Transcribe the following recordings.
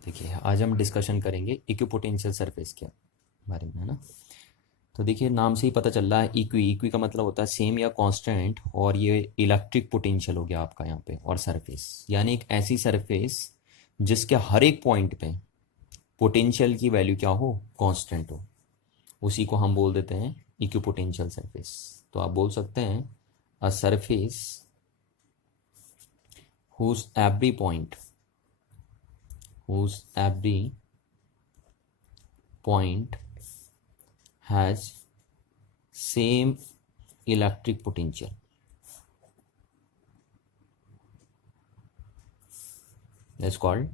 देखिए आज हम डिस्कशन करेंगे इक्विपोटेंशियल सरफेस के बारे में, है ना। तो देखिए नाम से ही पता चल रहा है इक्वी का मतलब होता है सेम या कांस्टेंट, और ये इलेक्ट्रिक पोटेंशियल हो गया आपका यहाँ पे, और सरफेस यानी एक ऐसी सरफेस जिसके हर एक पॉइंट पे पोटेंशियल की वैल्यू क्या हो, कांस्टेंट हो, उसी को हम बोल देते हैं इक्विपोटेंशियल सरफेस। तो आप बोल सकते हैं a surface whose every point whose every point has same electric potential that's called,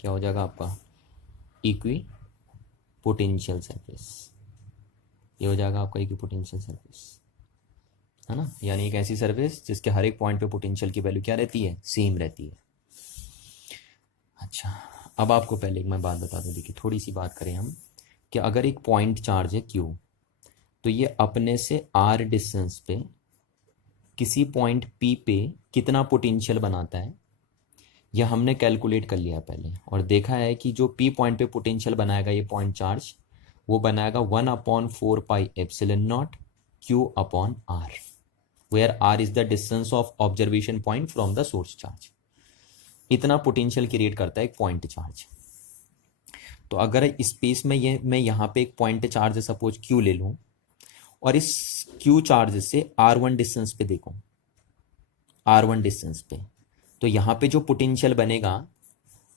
क्या हो जाएगा आपका, इक्वी पोटेंशियल सरफेस। ये हो जाएगा आपका इक्वी पोटेंशियल सरफेस, है ना। यानी एक ऐसी सरफेस जिसके हर एक पॉइंट पे पोटेंशियल की वैल्यू क्या रहती है, सेम रहती है। अच्छा, अब आपको पहले एक मैं बात बता दूं, देखिए थोड़ी सी बात करें हम कि अगर एक पॉइंट चार्ज है क्यू, तो ये अपने से आर डिस्टेंस पे किसी पॉइंट पी पे कितना पोटेंशियल बनाता है, यह हमने कैलकुलेट कर लिया पहले, और देखा है कि जो पी पॉइंट पे पोटेंशियल बनाएगा ये पॉइंट चार्ज, वो बनाएगा 1/4πε0 q upon r, where r is the distance of observation point from the source charge. इतना पोटेंशियल क्रिएट करता है एक पॉइंट चार्ज। तो अगर स्पेस में ये मैं यहाँ पे एक पॉइंट चार्ज सपोज क्यू ले लूँ, और इस क्यू चार्ज से R1 डिस्टेंस पे देखो, R1 डिस्टेंस पे, तो यहाँ पे जो पोटेंशियल बनेगा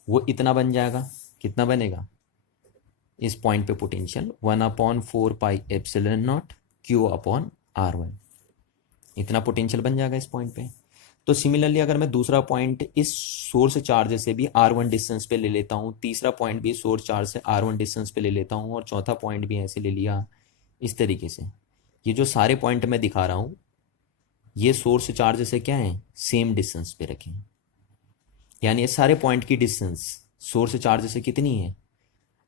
वो इतना बन जाएगा। कितना बनेगा इस पॉइंट पे पोटेंशियल, 1/4πε0 क्यू अपॉन R1, इतना पोटेंशियल बन जाएगा इस पॉइंट पे। तो सिमिलरली अगर मैं दूसरा पॉइंट इस सोर्स चार्ज से भी R1 डिस्टेंस पे ले लेता हूँ, तीसरा पॉइंट भी सोर्स चार्ज से R1 डिस्टेंस पे ले लेता हूँ, और चौथा पॉइंट भी ऐसे ले लिया, इस तरीके से ये जो सारे पॉइंट मैं दिखा रहा हूँ ये सोर्स चार्ज से क्या है, सेम डिस्टेंस पे रखें। यानी ये सारे पॉइंट की डिस्टेंस सोर्स चार्ज से कितनी है,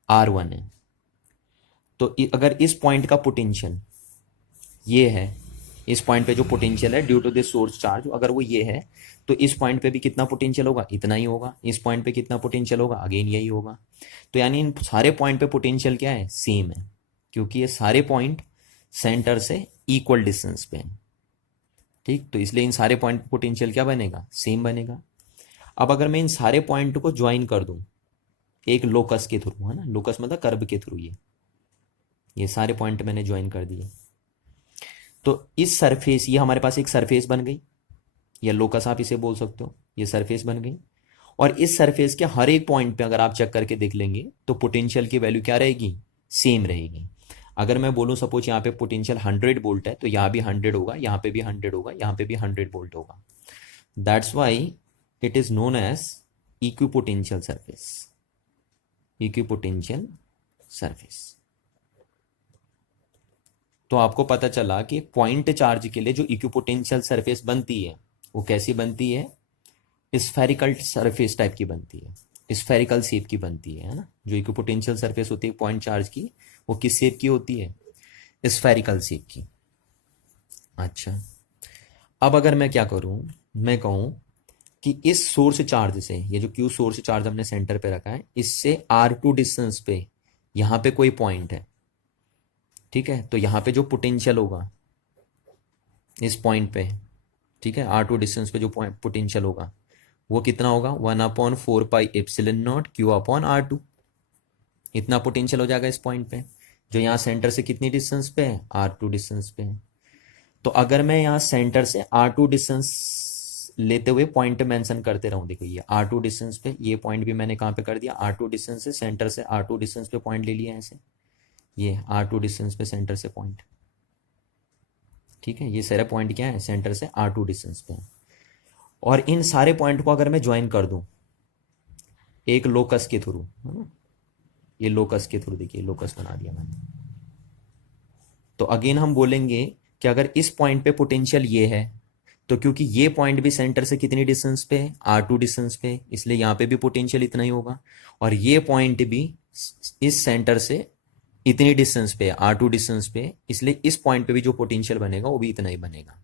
R1 है। तो अगर इस पॉइंट का पोटेंशियल ये है, इस पॉइंट पे जो पोटेंशियल है due to this source charge, अगर वो ये है, तो इस पॉइंट पे भी कितना पोटेंशियल होगा, इतना ही होगा। इस पॉइंट पे कितना पोटेंशियल होगा, अगेन यही होगा। तो यानी इन सारे पॉइंट पे पोटेंशियल क्या है, सेम है, क्योंकि ये सारे पॉइंट सेंटर से इक्वल डिस्टेंस पे हैं। ठीक, तो इसलिए इन सारे पॉइंट पोटेंशियल क्या बनेगा, सेम बनेगा। अब अगर मैं इन सारे पॉइंट को ज्वाइन कर दूं एक लोकस के थ्रू, है ना, लोकस मतलब कर्व के थ्रू, ये सारे पॉइंट मैंने ज्वाइन कर दिए, तो इस सरफेस, ये हमारे पास एक सरफेस बन गई, या लोकस आप इसे बोल सकते हो, ये सरफेस बन गई। और इस सरफेस के हर एक पॉइंट पे अगर आप चेक करके देख लेंगे तो पोटेंशियल की वैल्यू क्या रहेगी, सेम रहेगी। अगर मैं बोलूं सपोज यहाँ पे पोटेंशियल 100 वोल्ट है, तो यहाँ भी 100 होगा, यहाँ पे भी 100 होगा, यहाँ पे भी 100 वोल्ट होगा। That's why it is known as equipotential surface, equipotential surface. तो आपको पता चला कि पॉइंट चार्ज के लिए जो इक्विपोटेंशियल सरफेस बनती है वो कैसी बनती है, स्फेरिकल सरफेस टाइप की बनती है, स्फेरिकल शेप की बनती है ना। जो इक्विपोटेंशियल सरफेस होती है पॉइंट चार्ज की, वो किस शेप की होती है, स्फेरिकल शेप की। अच्छा, अब अगर मैं क्या करूं, मैं कहूं कि इस सोर्स चार्ज से, ये जो क्यू सोर्स चार्ज हमने सेंटर पे रखा है, इससे R2 डिस्टेंस पे यहां पे कोई पॉइंट है, ठीक है, तो यहां पे जो पोटेंशियल होगा इस पॉइंट पे, ठीक है, R2 डिस्टेंस पे जो पोटेंशियल होगा वो कितना होगा, 1/4πε0 क्यू अपॉन R2। इतना पोटेंशियल हो जाएगा इस पॉइंट पे, जो यहाँ सेंटर से कितनी डिस्टेंस पे है, R2 डिस्टेंस पे है। तो अगर मैं यहाँ सेंटर से R2 डिस्टेंस लेते हुए पॉइंट मेंशन करते रहूं, देखो ये R2 डिस्टेंस पे, ये पॉइंट भी मैंने कहाँ पे कर दिया, R2 डिस्टेंस से, सेंटर से R2 डिस्टेंस पे पॉइंट ले लिया ऐसे, ये R2 डिस्टेंस पे सेंटर से पॉइंट, ठीक है, ये सारे पॉइंट क्या है, सेंटर से R2 डिस्टेंस पे है। और इन सारे पॉइंट को अगर मैं ज्वाइन कर दूं एक लोकस के थ्रू, है ना, ये लोकस के थ्रू, देखिए लोकस बना दिया मैंने, तो अगेन हम बोलेंगे कि अगर इस पॉइंट पे पोटेंशियल ये है, तो क्योंकि ये पॉइंट भी सेंटर से कितनी डिस्टेंस पे है, R2 डिस्टेंस पे, इसलिए यहां पे भी पोटेंशियल इतना ही होगा। और ये पॉइंट भी इस सेंटर से इतनी डिस्टेंस पे, R2 डिस्टेंस पे, इसलिए इस पॉइंट पे भी जो पोटेंशियल बनेगा वो भी इतना ही बनेगा।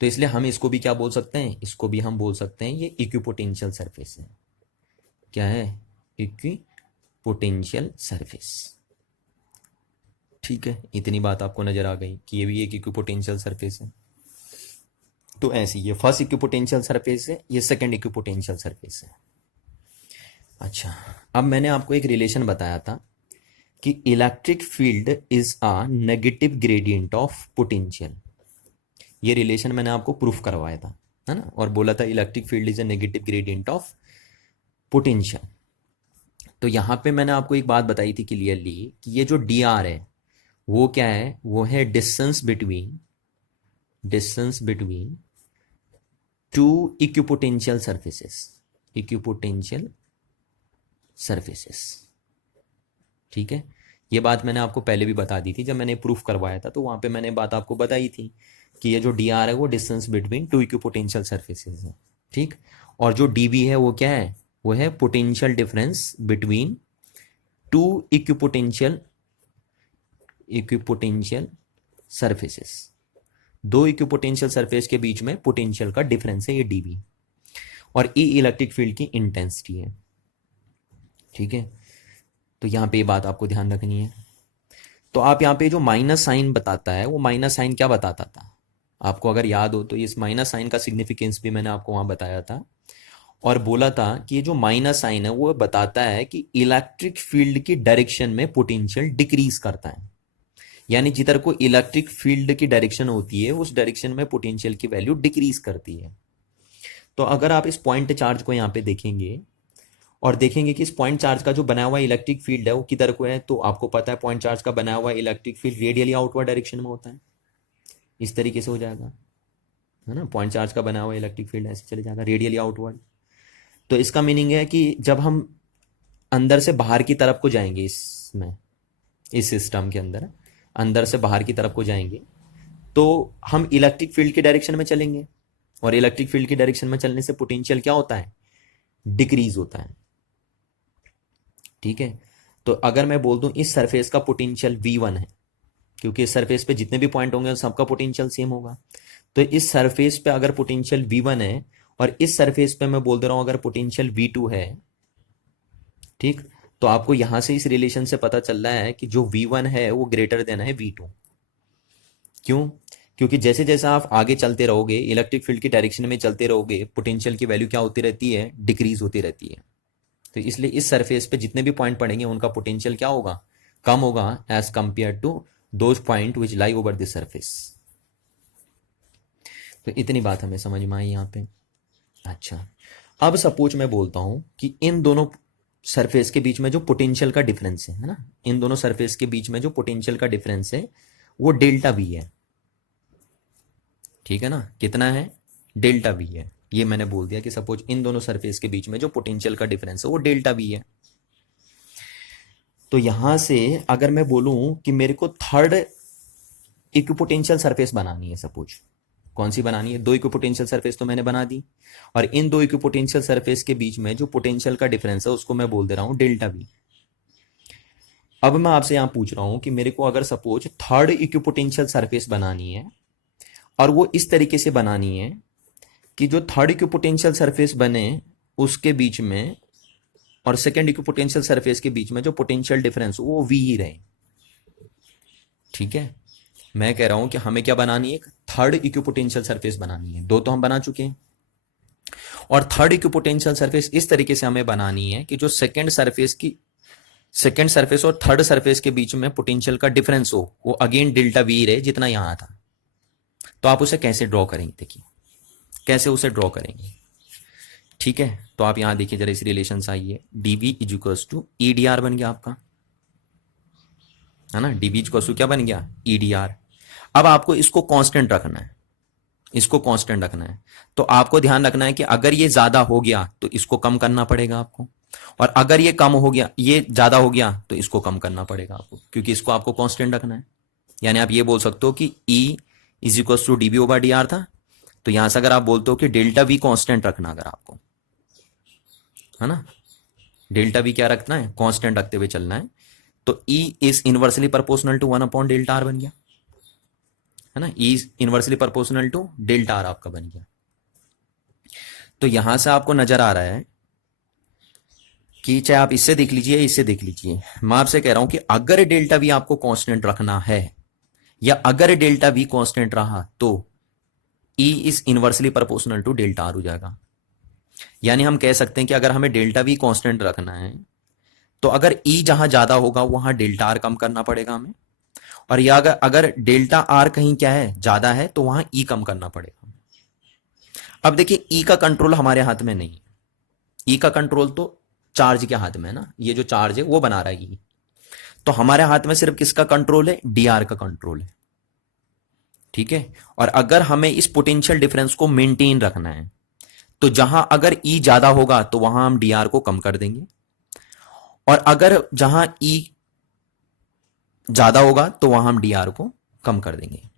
तो इसलिए हम इसको भी क्या बोल सकते हैं, इसको भी हम बोल सकते हैं ये इक्विपोटेंशियल सरफेस है। क्या है, इक्विपोटेंशियल सरफेस। ठीक है, इतनी बात आपको नजर आ गई कि ये भी एक इक्विपोटेंशियल सरफेस है। तो ऐसी ये फर्स्ट इक्विपोटेंशियल सरफेस है, ये सेकंड इक्विपोटेंशियल सरफेस है। अच्छा, अब मैंने आपको एक रिलेशन बताया था कि electric field is a negative gradient of potential. ये रिलेशन मैंने आपको प्रूफ करवाया था, है ना, और बोला था electric field is a negative gradient of potential. तो यहां पे मैंने आपको एक बात बताई थी क्लियरली कि ये जो डी आर है वो क्या है, वो है distance between two equipotential surfaces. ठीक है, ये बात मैंने आपको पहले भी बता दी थी जब मैंने प्रूफ करवाया था, तो वहां पे मैंने बात आपको बताई थी कि ये जो डी आर है वो distance between two equipotential surfaces है। ठीक, और जो डी बी है वो क्या है, वो है potential difference between two equipotential surfaces. दो इक्विपोटेंशियल सरफेस के बीच में पोटेंशियल का डिफरेंस है ये डीबी, और ई इलेक्ट्रिक फील्ड की इंटेंसिटी है। ठीक है, तो यहां पे ये बात आपको ध्यान रखनी है। तो आप यहाँ पे जो माइनस साइन बताता है वो माइनस साइन क्या बताता था, आपको अगर याद हो तो इस माइनस साइन का सिग्निफिकेंस भी मैंने आपको वहां बताया था, और बोला था कि ये जो माइनस साइन है वो बताता है कि इलेक्ट्रिक फील्ड की डायरेक्शन में पोटेंशियल डिक्रीज करता है। यानी जिधर को इलेक्ट्रिक फील्ड की डायरेक्शन होती है उस डायरेक्शन में पोटेंशियल की वैल्यू डिक्रीज करती है। तो अगर आप इस पॉइंट चार्ज को यहाँ पे देखेंगे और देखेंगे कि इस पॉइंट चार्ज का जो बनाया हुआ इलेक्ट्रिक फील्ड है वो किधर को है, तो आपको पता है पॉइंट चार्ज का बनाया हुआ electric field radially outward direction में होता है। इस तरीके से हो जाएगा, है ना, पॉइंट चार्ज का बनाया हुआ इलेक्ट्रिक फील्ड ऐसे चले जाएगा रेडियली आउटवर्ड। तो इसका मीनिंग है कि जब हम अंदर से बाहर की तरफ को जाएंगे, इसमें इस सिस्टम के अंदर से बाहर की तरफ को जाएंगे तो हम इलेक्ट्रिक फील्ड की डायरेक्शन में चलेंगे, और इलेक्ट्रिक फील्ड की डायरेक्शन में चलने से पोटेंशियल क्या होता है, डिक्रीज होता है। ठीक है, तो अगर मैं बोल दूं इस सरफेस का पोटेंशियल V1 है, क्योंकि इस सरफेस पे जितने भी पॉइंट होंगे सबका पोटेंशियल सेम होगा, तो इस सरफेस पे अगर पोटेंशियल V1 है और इस सरफेस पे मैं बोल दे रहा हूं अगर पोटेंशियल V2 है, ठीक, तो आपको यहां से इस रिलेशन से पता चल रहा है कि जो V1 है वो ग्रेटर देन है V2। क्यों, क्योंकि जैसे जैसे आप आगे चलते रहोगे इलेक्ट्रिक फील्ड की डायरेक्शन में चलते रहोगे पोटेंशियल की वैल्यू क्या होती रहती है, डिक्रीज होती रहती है। तो इसलिए इस सरफेस पे जितने भी पॉइंट पड़ेंगे उनका पोटेंशियल क्या होगा, कम होगा as compare to those point which lie over this surface. तो इतनी बात हमें समझ में आई यहाँ पे। अच्छा, अब सपोज मैं बोलता हूं कि इन दोनों सरफेस के बीच में जो पोटेंशियल का डिफरेंस है ना, इन दोनों सरफेस के बीच में जो पोटेंशियल का डिफरेंस है वो डेल्टा वी है। ठीक है ना, कितना है, डेल्टा वी है। ये मैंने बोल दिया कि सपोज इन दोनों सरफेस के बीच में जो पोटेंशियल का डिफरेंस है वो डेल्टा वी है। तो यहां से अगर मैं बोलूं कि मेरे को थर्ड इक्विपोटेंशियल सरफेस बनानी है, सपोज कौन सी बनानी है, दो इक्विपोटेंशियल सरफेस तो मैंने बना दी, और इन दो इक्विपोटेंशियल सरफेस के बीच में जो पोटेंशियल का डिफरेंस है उसको मैं बोल दे रहा हूं डेल्टा वी। अब मैं आपसे यहां पूछ रहा हूं कि मेरे को अगर सपोज थर्ड इक्विपोटेंशियल सरफेस बनानी है और वो इस तरीके से बनानी है कि जो थर्ड इक्विपोटेंशियल सरफेस बने उसके बीच में और सेकेंड इक्विपोटेंशियल सरफेस के बीच में जो पोटेंशियल डिफरेंस वो वी ही रहे। ठीक है, मैं कह रहा हूं कि हमें क्या बनानी है, एक थर्ड इक्विपोटेंशियल सरफेस बनानी है। दो तो हम बना चुके हैं, और थर्ड इक्विपोटेंशियल सरफेस इस तरीके से हमें बनानी है कि जो सेकेंड सरफेस और थर्ड सरफेस के बीच में पोटेंशियल का डिफरेंस हो वो अगेन डेल्टा वी रहे जितना यहां था। तो आप उसे कैसे ड्रॉ करेंगे, देखिए कैसे उसे ड्रॉ करेंगे। ठीक है, तो आप यहां देखिए जरा इस रिलेशन से आइए, डीबी इक्वल्स टू ईडीआर बन गया आपका, है ना, डीबी इक्वल्स टू क्या बन गया, ईडीआर। अब आपको इसको कांस्टेंट रखना है, इसको कांस्टेंट रखना है। तो आपको ध्यान रखना है कि अगर ये ज्यादा हो गया तो इसको कम करना पड़ेगा आपको, और अगर ये कम हो गया, ये ज्यादा हो गया तो इसको कम करना पड़ेगा आपको, क्योंकि इसको आपको कांस्टेंट रखना है। यानी आप ये बोल सकते हो कि E is equals to DB over D R था, तो यहां से अगर आप बोलते हो कि डेल्टा वी कांस्टेंट रखना अगर आपको, है ना, डेल्टा वी क्या रखना है, कांस्टेंट रखते हुए चलना है, तो E is inversely proportional to 1 delta R बन गया, है ना, E is inversely proportional to delta R आपका बन गया। तो यहां से आपको नजर आ रहा है कि चाहे आप इससे देख लीजिए इससे देख लीजिए, मैं आपसे कह रहा हूं कि अगर डेल्टा वी आपको कांस्टेंट रखना है या अगर डेल्टा वी कांस्टेंट रहा तो E is inversely proportional to delta R हो जाएगा। यानी हम कह सकते हैं कि अगर हमें डेल्टा वी कांस्टेंट रखना है तो अगर ई जहां ज्यादा होगा वहां डेल्टा आर कम करना पड़ेगा हमें, और या अगर डेल्टा आर कहीं क्या है ज्यादा है तो वहां ई कम करना पड़ेगा। अब देखिए ई का कंट्रोल हमारे हाथ में नहीं है, ई का कंट्रोल तो चार्ज के हाथ में है ना, ये जो चार्ज है वो बना रहा है ई। तो हमारे हाथ में सिर्फ किसका कंट्रोल है, डी आर का कंट्रोल है। ठीक है, और अगर हमें इस पोटेंशियल डिफरेंस को मेंटेन रखना है तो जहां अगर ई ज्यादा होगा तो वहां हम डी आर को कम कर देंगे, और अगर जहां ई ज्यादा होगा तो वहां हम डी आर को कम कर देंगे।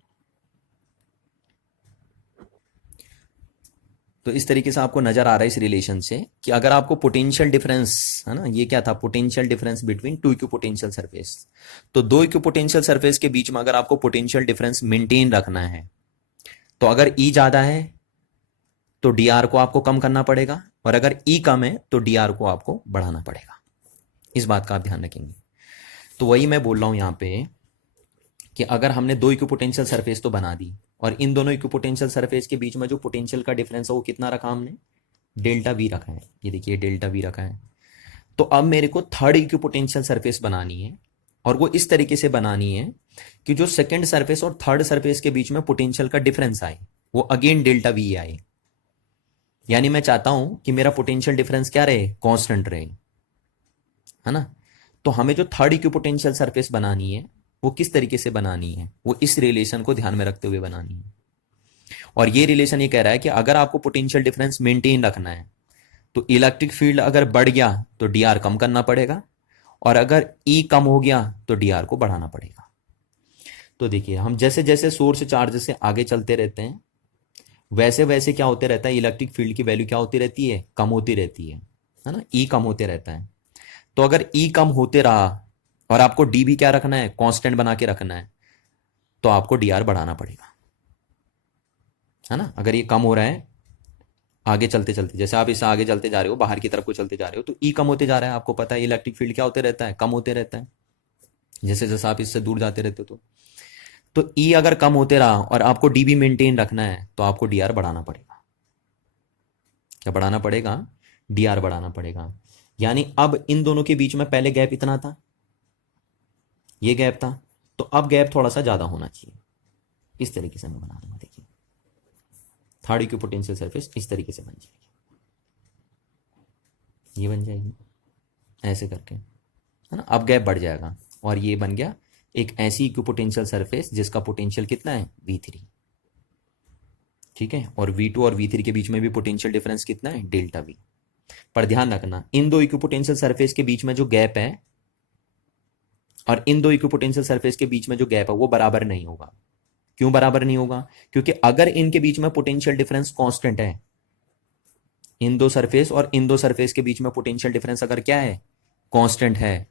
तो इस तरीके से आपको नजर आ रहा है इस रिलेशन से कि अगर आपको पोटेंशियल डिफरेंस है ना, ये क्या था, potential difference between two equipotential surface, तो दो इक्विपोटेंशियल सरफेस के बीच में अगर आपको पोटेंशियल डिफरेंस मेंटेन रखना है तो अगर ई ज्यादा है तो डी आर को आपको कम करना पड़ेगा, और अगर ई कम है तो डी आर को आपको बढ़ाना पड़ेगा। इस बात का आप ध्यान रखेंगे। तो वही मैं बोल रहा हूं यहां पे कि अगर हमने दो इक्विपोटेंशियल सरफेस तो बना दी और इन दोनों इक्विपोटेंशियल सरफेस के बीच में जो पोटेंशियल का डिफरेंस है वो कितना रखा हमने, डेल्टा वी रखा है। ये देखिए डेल्टा वी रखा है। तो अब मेरे को थर्ड इक्विपोटेंशियल सरफेस बनानी है, और वो इस तरीके से बनानी है कि जो सेकंड सरफेस और थर्ड सरफेस के बीच में पोटेंशियल का डिफरेंस आए वो अगेन डेल्टा वी आए। यानी मैं चाहता हूं कि मेरा पोटेंशियल डिफरेंस क्या रहे, कांस्टेंट रहे, है ना। तो हमें जो थर्ड इक्विपोटेंशियल सरफेस बनानी है वो किस तरीके से बनानी है, वो इस रिलेशन को ध्यान में रखते हुए बनानी है। और ये रिलेशन ये कह रहा है कि अगर आपको पोटेंशियल डिफरेंस मेंटेन रखना है तो इलेक्ट्रिक फील्ड अगर बढ़ गया तो डी आर कम करना पड़ेगा, और अगर ई कम हो गया तो डी आर को बढ़ाना पड़ेगा। तो देखिए हम जैसे जैसे सोर्स चार्ज से आगे चलते रहते हैं वैसे वैसे क्या होते रहता है, इलेक्ट्रिक फील्ड की वैल्यू क्या होती रहती है, कम होती रहती है ना, ई कम होते रहता है। तो अगर ई कम होते रहा और आपको डी भी क्या रखना है, कांस्टेंट बना के रखना है, तो आपको डी आर बढ़ाना पड़ेगा, है ना। अगर ये कम हो रहा है आगे चलते चलते, जैसे आप इससे आगे चलते जा रहे हो, बाहर की तरफ को चलते जा रहे हो, तो ई कम होते जा रहा है। आपको पता है इलेक्ट्रिक फील्ड क्या होते रहता है, कम होते रहता है जैसे जैसे आप इससे दूर जाते रहते हो। तो ई अगर कम होते रहा और आपको डी भी मेंटेन रखना है तो आपको डी आर बढ़ाना पड़ेगा। क्या बढ़ाना पड़ेगा, डी आर बढ़ाना पड़ेगा। यानी अब इन दोनों के बीच में पहले गैप इतना था, ये गैप था, तो अब गैप थोड़ा सा ज्यादा होना चाहिए। इस तरीके से मैं बना दूंगा, देखिए थर्ड इक्विपोटेंशियल सरफेस इस तरीके से बन जाएगी, ये बन जाएगी ऐसे करके, है ना। अब गैप बढ़ जाएगा और ये बन गया एक ऐसी इक्विपोटेंशियल सरफेस जिसका पोटेंशियल कितना है, V3। ठीक है, और V2 और V3 के बीच में भी पोटेंशियल डिफरेंस कितना है, डेल्टा V। पर ध्यान रखना इन दो इक्विपोटेंशियल सरफेस के बीच में जो गैप है और इन दो इक्विपोटेंशियल सरफेस के बीच में जो गैप है वो बराबर नहीं होगा। क्यों बराबर नहीं होगा, क्योंकि अगर इनके बीच में पोटेंशियल डिफरेंस कांस्टेंट है, इन दो सरफेस और इन दो सरफेस के बीच में पोटेंशियल डिफरेंस अगर क्या है, कांस्टेंट है,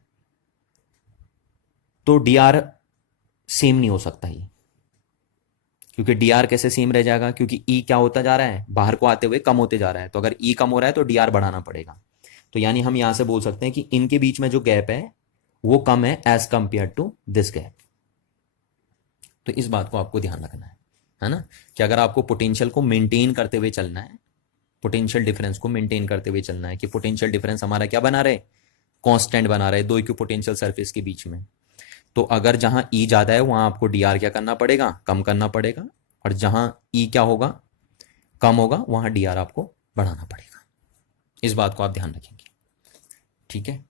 तो डी आर सेम नहीं हो सकता ये। क्योंकि डी आर कैसे सेम रह जाएगा, क्योंकि ई क्या होता जा रहा है, बाहर को आते हुए कम होते जा रहा है। तो अगर ई कम हो रहा है तो डी आर बढ़ाना पड़ेगा। तो यानी हम यहां से बोल सकते हैं कि इनके बीच में जो गैप है वो कम है as compare to this gap. तो इस बात को आपको ध्यान रखना है ना, कि अगर आपको पोटेंशियल को मेंटेन करते हुए चलना है, पोटेंशियल डिफरेंस को मेंटेन करते हुए चलना है कि पोटेंशियल डिफरेंस हमारा क्या बना रहे, कांस्टेंट बना रहे दो इक्विपोटेंशियल सरफेस के बीच में। तो अगर जहां ई ज्यादा है वहां आपको डी आर क्या करना पड़ेगा, कम करना पड़ेगा, और जहां ई क्या होगा, कम होगा, वहां डी आर आपको बढ़ाना पड़ेगा। इस बात को आप ध्यान रखेंगे, ठीक है।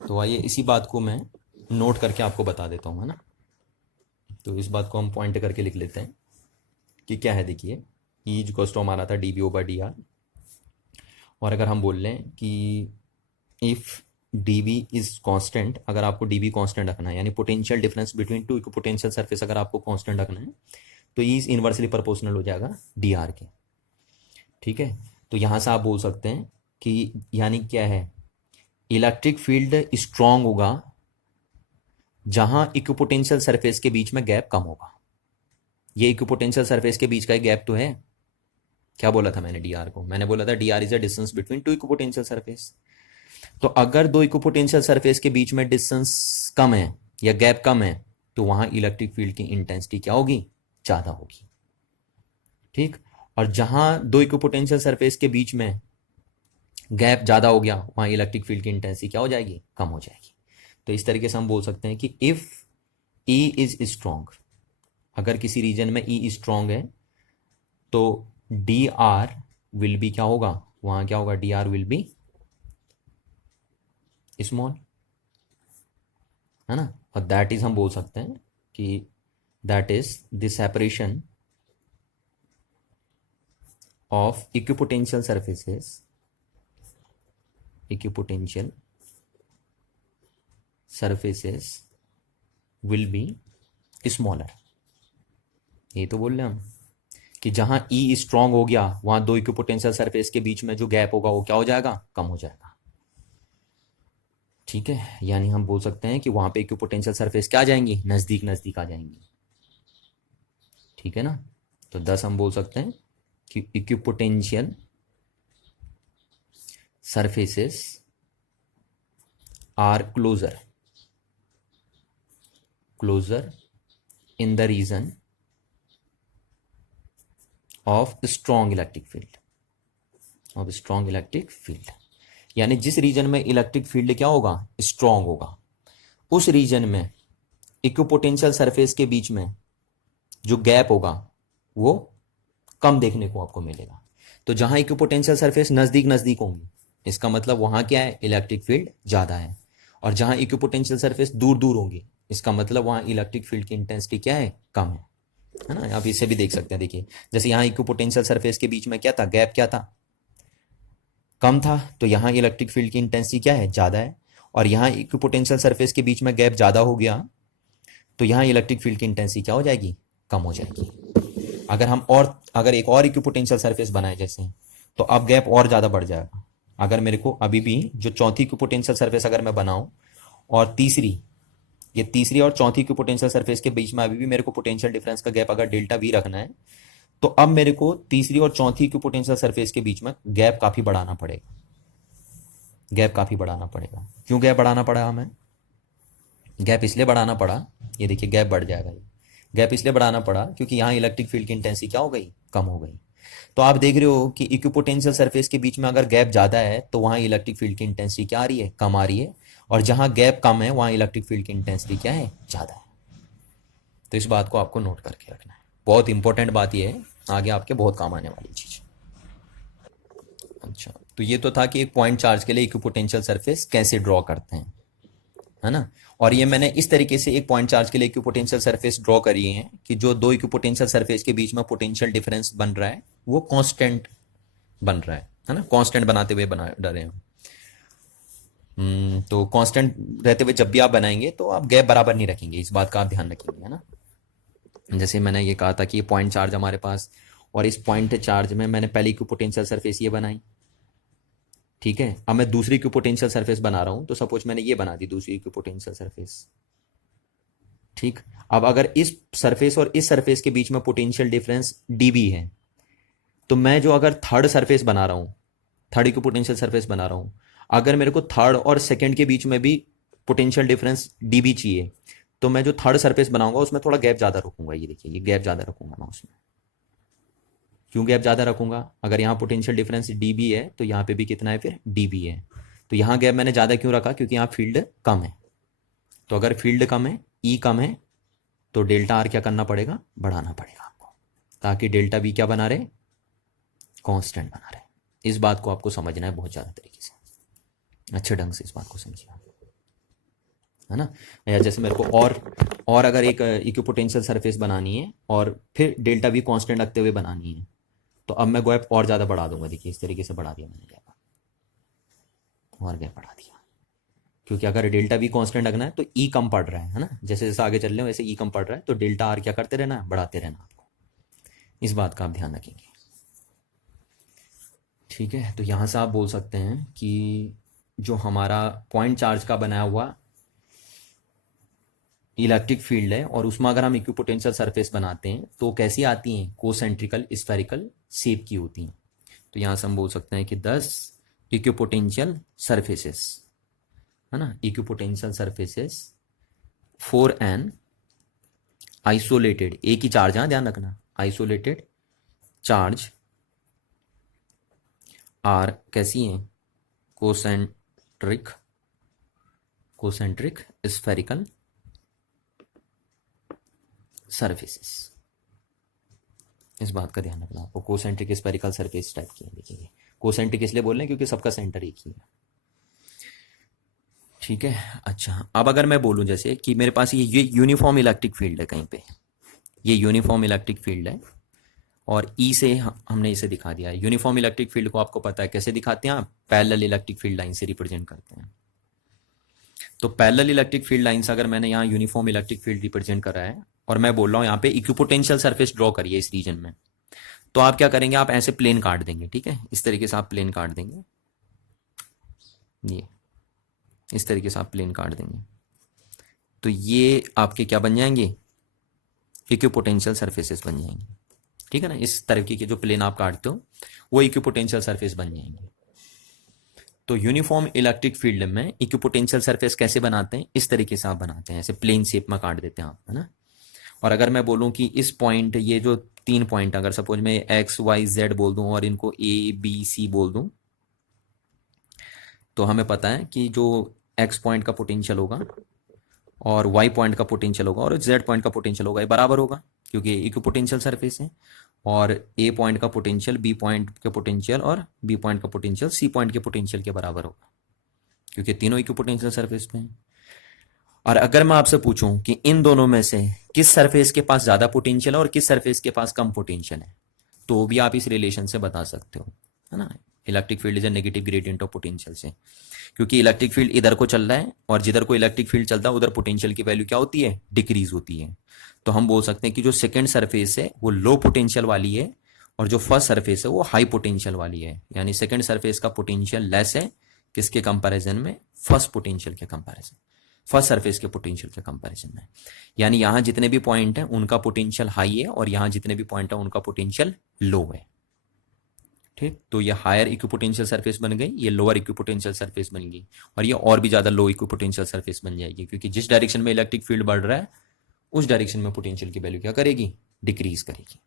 तो आइए इसी बात को मैं नोट करके आपको बता देता हूं, है ना। तो इस बात को हम पॉइंट करके लिख लेते हैं कि क्या है। देखिए ई इक्वल्स टू हमारा था D B over D R, और अगर हम बोल लें कि if D B is constant, अगर आपको डी बी कॉन्स्टेंट रखना है, यानी potential difference between two equipotential surface अगर आपको कॉन्स्टेंट रखना है तो ई इज इनवर्सली प्रोपोर्शनल हो जाएगा डी आर के। ठीक है, तो यहां से आप बोल सकते हैं कि यानी क्या है, इलेक्ट्रिक फील्ड स्ट्रांग होगा जहां इक्विपोटेंशियल सरफेस के बीच में गैप कम होगा। ये इक्विपोटेंशियल सरफेस के बीच का एक गैप तो है। क्या बोला था मैंने डी आर को, मैंने बोला था D R is a distance between two equipotential surface. तो अगर दो इक्विपोटेंशियल सरफेस के बीच में डिस्टेंस कम है या गैप कम है तो वहां इलेक्ट्रिक फील्ड की इंटेंसिटी क्या होगी, ज्यादा होगी। ठीक, और जहां दो इक्विपोटेंशियल सरफेस के बीच में गैप ज्यादा हो गया वहां इलेक्ट्रिक फील्ड की इंटेंसिटी क्या हो जाएगी, कम हो जाएगी। तो इस तरीके से हम बोल सकते हैं कि इफ ई इज स्ट्रॉन्ग, अगर किसी रीजन में ई स्ट्रॉन्ग है तो डी आर विल बी क्या होगा, वहां क्या होगा, D R will be small, है ना। और दैट इज हम बोल सकते हैं कि that is the separation of equipotential surfaces, equipotential surfaces will be smaller. ये तो बोल रहे हम कि जहां ई स्ट्रांग हो गया वहां दो इक्विपोटेंशियल सरफेस के बीच में जो गैप होगा वो क्या हो जाएगा, कम हो जाएगा। ठीक है, यानी हम बोल सकते हैं कि वहां पे इक्विपोटेंशियल सरफेस क्या आ जाएंगी, नजदीक नजदीक आ जाएंगी। ठीक है ना। तो 10 हम बोल सकते हैं कि equipotential surfaces are closer in the region of strong electric field, यानी जिस रीजन में इलेक्ट्रिक फील्ड क्या होगा, स्ट्रांग होगा, उस रीजन में इक्विपोटेंशियल सरफेस के बीच में जो गैप होगा वो कम देखने को आपको मिलेगा। तो जहां इक्विपोटेंशियल सरफेस नजदीक नजदीक होंगी इसका मतलब वहां क्या है, इलेक्ट्रिक फील्ड ज्यादा है। और जहां इक्विपोटेंशियल सरफेस दूर दूर होंगी इसका मतलब वहां इलेक्ट्रिक फील्ड की इंटेंसिटी क्या है, कम है ना। आप इसे भी देख सकते हैं, देखिए जैसे यहाँ इक्विपोटेंशियल सरफेस के बीच में क्या था, गैप क्या था, कम था, तो यहाँ इलेक्ट्रिक फील्ड की इंटेंसिटी क्या है, ज्यादा है। और यहाँ इक्विपोटेंशियल सरफेस के बीच में गैप ज्यादा हो गया तो यहाँ इलेक्ट्रिक फील्ड की इंटेंसिटी क्या हो जाएगी, कम हो जाएगी। अगर एक और इक्विपोटेंशियल सरफेस बनाए जैसे, तो अब गैप और ज्यादा बढ़ जाएगा। अगर मेरे को अभी भी जो चौथी इक्विपोटेंशियल सरफेस अगर मैं बनाऊं और तीसरी और चौथी इक्विपोटेंशियल सरफेस के बीच में अभी भी मेरे को पोटेंशियल डिफरेंस का गैप अगर डेल्टा वी रखना है तो अब मेरे को तीसरी और चौथी इक्विपोटेंशियल सरफेस के बीच में गैप काफी बढ़ाना पड़ेगा। क्यों गैप बढ़ाना पड़ा हमें, गैप इसलिए बढ़ाना पड़ा, ये देखिए गैप बढ़ जाएगा, ये गैप इसलिए बढ़ाना पड़ा क्योंकि यहाँ इलेक्ट्रिक फील्ड की इंटेंसिटी क्या हो गई, कम हो गई। तो आप देख रहे हो कि इक्विपोटेंशियल सरफेस के बीच में अगर गैप ज्यादा है तो वहां इलेक्ट्रिक फील्ड की इंटेंसिटी क्या आ रही है, कम आ रही है। और जहां गैप कम है वहां इलेक्ट्रिक फील्ड की इंटेंसिटी क्या है, ज्यादा है। तो इस बात को आपको नोट करके रखना है, बहुत इंपॉर्टेंट बात यह है, आगे आपके बहुत काम आने वाली चीज। अच्छा, तो ये तो था कि एक पॉइंट चार्ज के लिए इक्विपोटेंशियल सरफेस कैसे ड्रॉ करते हैं, है ना। और ये मैंने इस तरीके से एक पॉइंट चार्ज के लिए इक्विपोटेंशियल सरफेस ड्रॉ करी है कि जो दो इक्विपोटेंशियल सरफेस के बीच में पोटेंशियल डिफरेंस बन रहा है वो कांस्टेंट बन रहा है ना, कांस्टेंट बनाते हुए बना रहे हैं। तो कांस्टेंट रहते हुए जब भी आप बनाएंगे तो आप गैप बराबर नहीं रखेंगे, इस बात का आप ध्यान रखेंगे, है ना। जैसे मैंने ये कहा था कि ये पॉइंट चार्ज हमारे पास, और इस पॉइंट चार्ज में मैंने पहली इक्विपोटेंशियल सरफेस ये बनाई, ठीक है। अब मैं दूसरी इक्विपोटेंशियल सरफेस बना रहा हूं तो सपोज मैंने ये बना दी दूसरी इक्विपोटेंशियल सरफेस, ठीक। अब अगर इस सरफेस और इस सरफेस के बीच में पोटेंशियल डिफरेंस dB है तो मैं जो अगर थर्ड सरफेस बना रहा हूं, थर्ड इक्विपोटेंशियल सरफेस बना रहा हूं, अगर मेरे को थर्ड और सेकंड के बीच में भी पोटेंशियल डिफरेंस dB चाहिए तो मैं जो थर्ड सरफेस बनाऊंगा उसमें थोड़ा गैप ज्यादा रखूंगा। ये देखिए ये गैप ज्यादा रखूंगा मैं उसमें। क्यों गैप ज्यादा रखूंगा, अगर यहाँ पोटेंशियल डिफरेंस dB है तो यहाँ पे भी कितना है, फिर dB है। तो यहाँ गैप मैंने ज्यादा क्यों रखा, क्योंकि यहाँ फील्ड कम है। तो अगर फील्ड कम है, ई कम है, तो डेल्टा आर क्या करना पड़ेगा, बढ़ाना पड़ेगा आपको, ताकि डेल्टा बी क्या बना रहे, कांस्टेंट बना रहे। इस बात को आपको समझना है बहुत ज्यादा तरीके से, अच्छे ढंग से इस बात को समझिए, है ना। या जैसे मेरे को और अगर एक इक्विपोटेंशियल सरफेस बनानी है और फिर डेल्टा बी कांस्टेंट रखते हुए बनानी है तो अब मैं गैप और ज्यादा बढ़ा दूंगा। देखिए इस तरीके से बढ़ा दिया मैंने गैप, और गैप बढ़ा दिया, क्योंकि अगर डेल्टा बी कांस्टेंट रखना है तो ई कम पड़ रहा है ना, जैसे जैसे आगे चल रहे हो वैसे ई कम पड़ रहा है, तो डेल्टा आर क्या करते रहना है, बढ़ाते रहना आपको। इस बात का आप ध्यान रखेंगे, ठीक है। तो यहां से आप बोल सकते हैं कि जो हमारा पॉइंट चार्ज का बनाया हुआ इलेक्ट्रिक फील्ड है और उसमें अगर हम इक्विपोटेंशियल सरफेस बनाते हैं तो कैसी आती हैं, कोसेंट्रिकल स्फेरिकल शेप की होती हैं। तो यहां से हम बोल सकते हैं कि 10 इक्विपोटेंशियल सरफेसेस, है ना, equipotential surfaces for an isolated, एक ही चार्ज, हाँ ध्यान रखना, आइसोलेटेड चार्ज आर कैसी हैं, कोसेंट्रिक स्फेरिकल सरफेसेस। इस बात का ध्यान रखना आपको, कोसेंट्रिक स्फेरिकल सरफेस टाइप की है। देखिए कोसेंट्रिक इसलिए बोल रहे हैं क्योंकि सबका सेंटर एक ही है, ठीक है। अच्छा, अब अगर मैं बोलूं जैसे कि मेरे पास ये यूनिफॉर्म इलेक्ट्रिक फील्ड है, कहीं पे ये यूनिफॉर्म इलेक्ट्रिक फील्ड है और ई से हमने इसे दिखा दिया है। यूनिफॉर्म इलेक्ट्रिक फील्ड को आपको पता है कैसे दिखाते हैं आप, पैरेलल इलेक्ट्रिक फील्ड लाइन से रिप्रेजेंट करते हैं। तो पैरेलल इलेक्ट्रिक फील्ड लाइन से अगर मैंने यहाँ यूनिफॉर्म इलेक्ट्रिक फील्ड रिप्रेजेंट करा है और मैं बोल रहा हूँ यहाँ पे इक्विपोटेंशियल सरफेस ड्रॉ करिए इस रीजन में, तो आप क्या करेंगे, आप ऐसे प्लेन काट देंगे, ठीक है, इस तरीके से आप प्लेन काट देंगे, ये इस तरीके से आप प्लेन काट देंगे, तो ये आपके क्या बन जाएंगे, इक्विपोटेंशियल सरफेसेस बन जाएंगे, ठीक है ना। इस तरीके के जो प्लेन आप काटते हो वो इक्विपोटेंशियल सरफेस बन जाएंगे। तो यूनिफॉर्म इलेक्ट्रिक फील्ड में इक्विपोटेंशियल सरफेस कैसे बनाते हैं, इस तरीके से आप बनाते हैं, ऐसे प्लेन शेप में काट देते हैं आप, है ना। और अगर मैं बोलूं कि इस पॉइंट, ये जो 3 पॉइंट, अगर सपोज मैं एक्स वाई जेड बोल दूं और इनको ए बी सी बोल दूं, तो हमें पता है कि जो एक्स पॉइंट का पोटेंशियल होगा और वाई पॉइंट का पोटेंशियल होगा और जेड पॉइंट का पोटेंशियल होगा, ये बराबर होगा क्योंकि इक्विपोटेंशियल सरफेस है। और ए पॉइंट का पोटेंशियल बी पॉइंट के पोटेंशियल और बी पॉइंट का पोटेंशियल सी पॉइंट के पोटेंशियल के बराबर होगा क्योंकि तीनों इक्विपोटेंशियल सरफेस पे हैं। और अगर मैं आपसे पूछूं कि इन दोनों में से किस सरफेस के पास ज्यादा पोटेंशियल है और किस सरफेस के पास कम पोटेंशियल है, तो भी आप इस रिलेशन से बता सकते हो, है ना। Electric field is a negative gradient of potential से, क्योंकि इलेक्ट्रिक फील्ड इधर को चल रहा है और जिधर को इलेक्ट्रिक फील्ड चलता है उधर पोटेंशियल की वैल्यू क्या होती है, डिक्रीज होती है। तो हम बोल सकते हैं कि जो सेकंड सरफेस है वो लो पोटेंशियल वाली है और जो फर्स्ट सरफेस है वो हाई पोटेंशियल वाली है, यानी सेकंड सरफेस का पोटेंशियल लेस है किसके कंपैरिजन में, फर्स्ट पोटेंशियल के कंपैरिजन, फर्स्ट सरफेस के पोटेंशियल के कंपैरिजन में। यानी यहां जितने भी पॉइंट हैं उनका पोटेंशियल हाई है और यहां जितने भी पॉइंट हैं उनका पोटेंशियल लो है, ठीक। तो ये हायर इक्विपोटेंशियल सरफेस बन गई, ये लोअर इक्विपोटेंशियल सरफेस बन गई और ये और भी ज्यादा लो इक्विपोटेंशियल सरफेस बन जाएगी क्योंकि जिस डायरेक्शन में इलेक्ट्रिक फील्ड बढ़ रहा है उस डायरेक्शन में पोटेंशियल की वैल्यू क्या करेगी, डिक्रीज करेगी।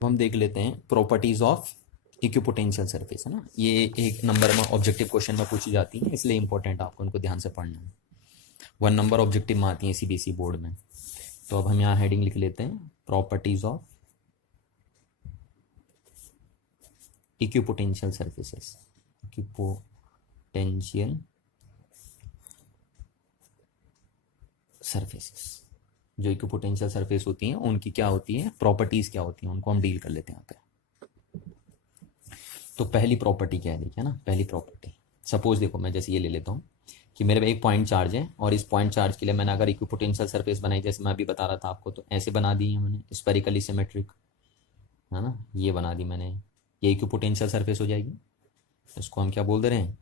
तो हम देख लेते हैं प्रॉपर्टीज ऑफ इक्विपोटेंशियल सरफेस, है ना। ये एक नंबर में ऑब्जेक्टिव क्वेश्चन में पूछी जाती है, इसलिए इंपॉर्टेंट आपको उनको ध्यान से पढ़ना है। 1 नंबर ऑब्जेक्टिव में आती है सीबीएसई बोर्ड में। तो अब हम यहाँ हेडिंग लिख लेते हैं, properties of equipotential surfaces, equipotential surfaces. जो इक्विपोटेंशियल सरफेस होती हैं उनकी क्या होती है, प्रॉपर्टीज क्या होती हैं, उनको हम डील कर लेते हैं यहाँ पे। तो पहली प्रॉपर्टी क्या है, देखिए ना, पहली प्रॉपर्टी, सपोज देखो मैं जैसे ये ले लेता हूँ कि मेरे पे एक पॉइंट चार्ज है और इस पॉइंट चार्ज के लिए मैंने अगर इक्विपोटेंशियल सरफेस बनाई, जैसे मैं अभी बता रहा था आपको, तो ऐसे बना दी है मैंने, स्पेरिकली सिमेट्रिक, है ना, ये बना दी मैंने, ये इक्विपोटेंशियल सरफेस हो जाएगी। इसको हम क्या बोल दे रहे हैं,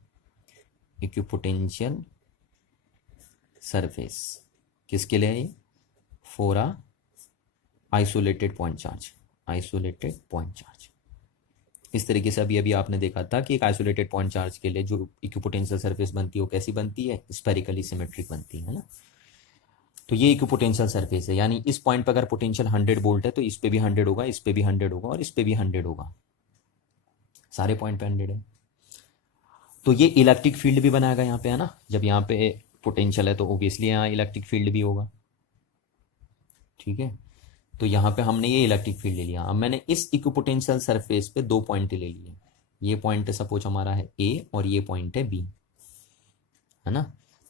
इक्विपोटेंशियल सरफेस। किसके लिए है, for a isolated point charge, isolated point charge. इस तरीके से अभी अभी आपने देखा था कि एक आइसोलेटेड पॉइंट चार्ज के लिए जो इक्विपोटेंशियल सरफेस बनती है वो कैसी बनती है, स्पेरिकली सिमेट्रिक बनती है ना। तो ये इक्विपोटेंशियल सरफेस है, यानी इस पॉइंट पर अगर पोटेंशियल 100 वोल्ट है तो इस पे भी 100 होगा, इस पे भी 100 होगा और इस पे भी 100 होगा, सारे पॉइंट पे 100 है। तो ये इलेक्ट्रिक फील्ड भी बनाएगा यहाँ पे, है ना। जब यहाँ पे पोटेंशियल है तो ऑब्वियसली यहाँ इलेक्ट्रिक फील्ड भी होगा, ठीक है। तो यहाँ पे हमने ये इलेक्ट्रिक फील्ड ले लिया। अब मैंने इस इक्विपोटेंशियल सरफेस पे 2 पॉइंट ले लिए, ये पॉइंट सपोज हमारा है ए और ये पॉइंट है बी, है ना।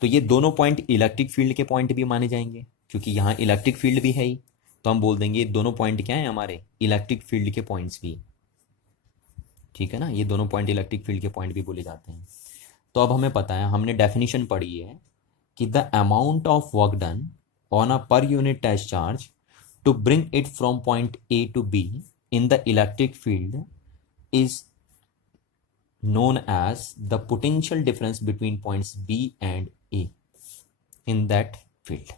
तो ये दोनों पॉइंट इलेक्ट्रिक फील्ड के पॉइंट भी माने जाएंगे क्योंकि यहाँ इलेक्ट्रिक फील्ड भी है ही, तो हम बोल देंगे ये दोनों पॉइंट क्या है हमारे, इलेक्ट्रिक फील्ड के पॉइंट्स भी, ठीक है ना। ये दोनों पॉइंट इलेक्ट्रिक फील्ड के पॉइंट भी बोले जाते हैं। तो अब हमें पता है, हमने डेफिनेशन पढ़ी है कि the amount of work done on a per unit test charge to bring it from point A to B in the electric field is known as the potential difference between points B and A in that field।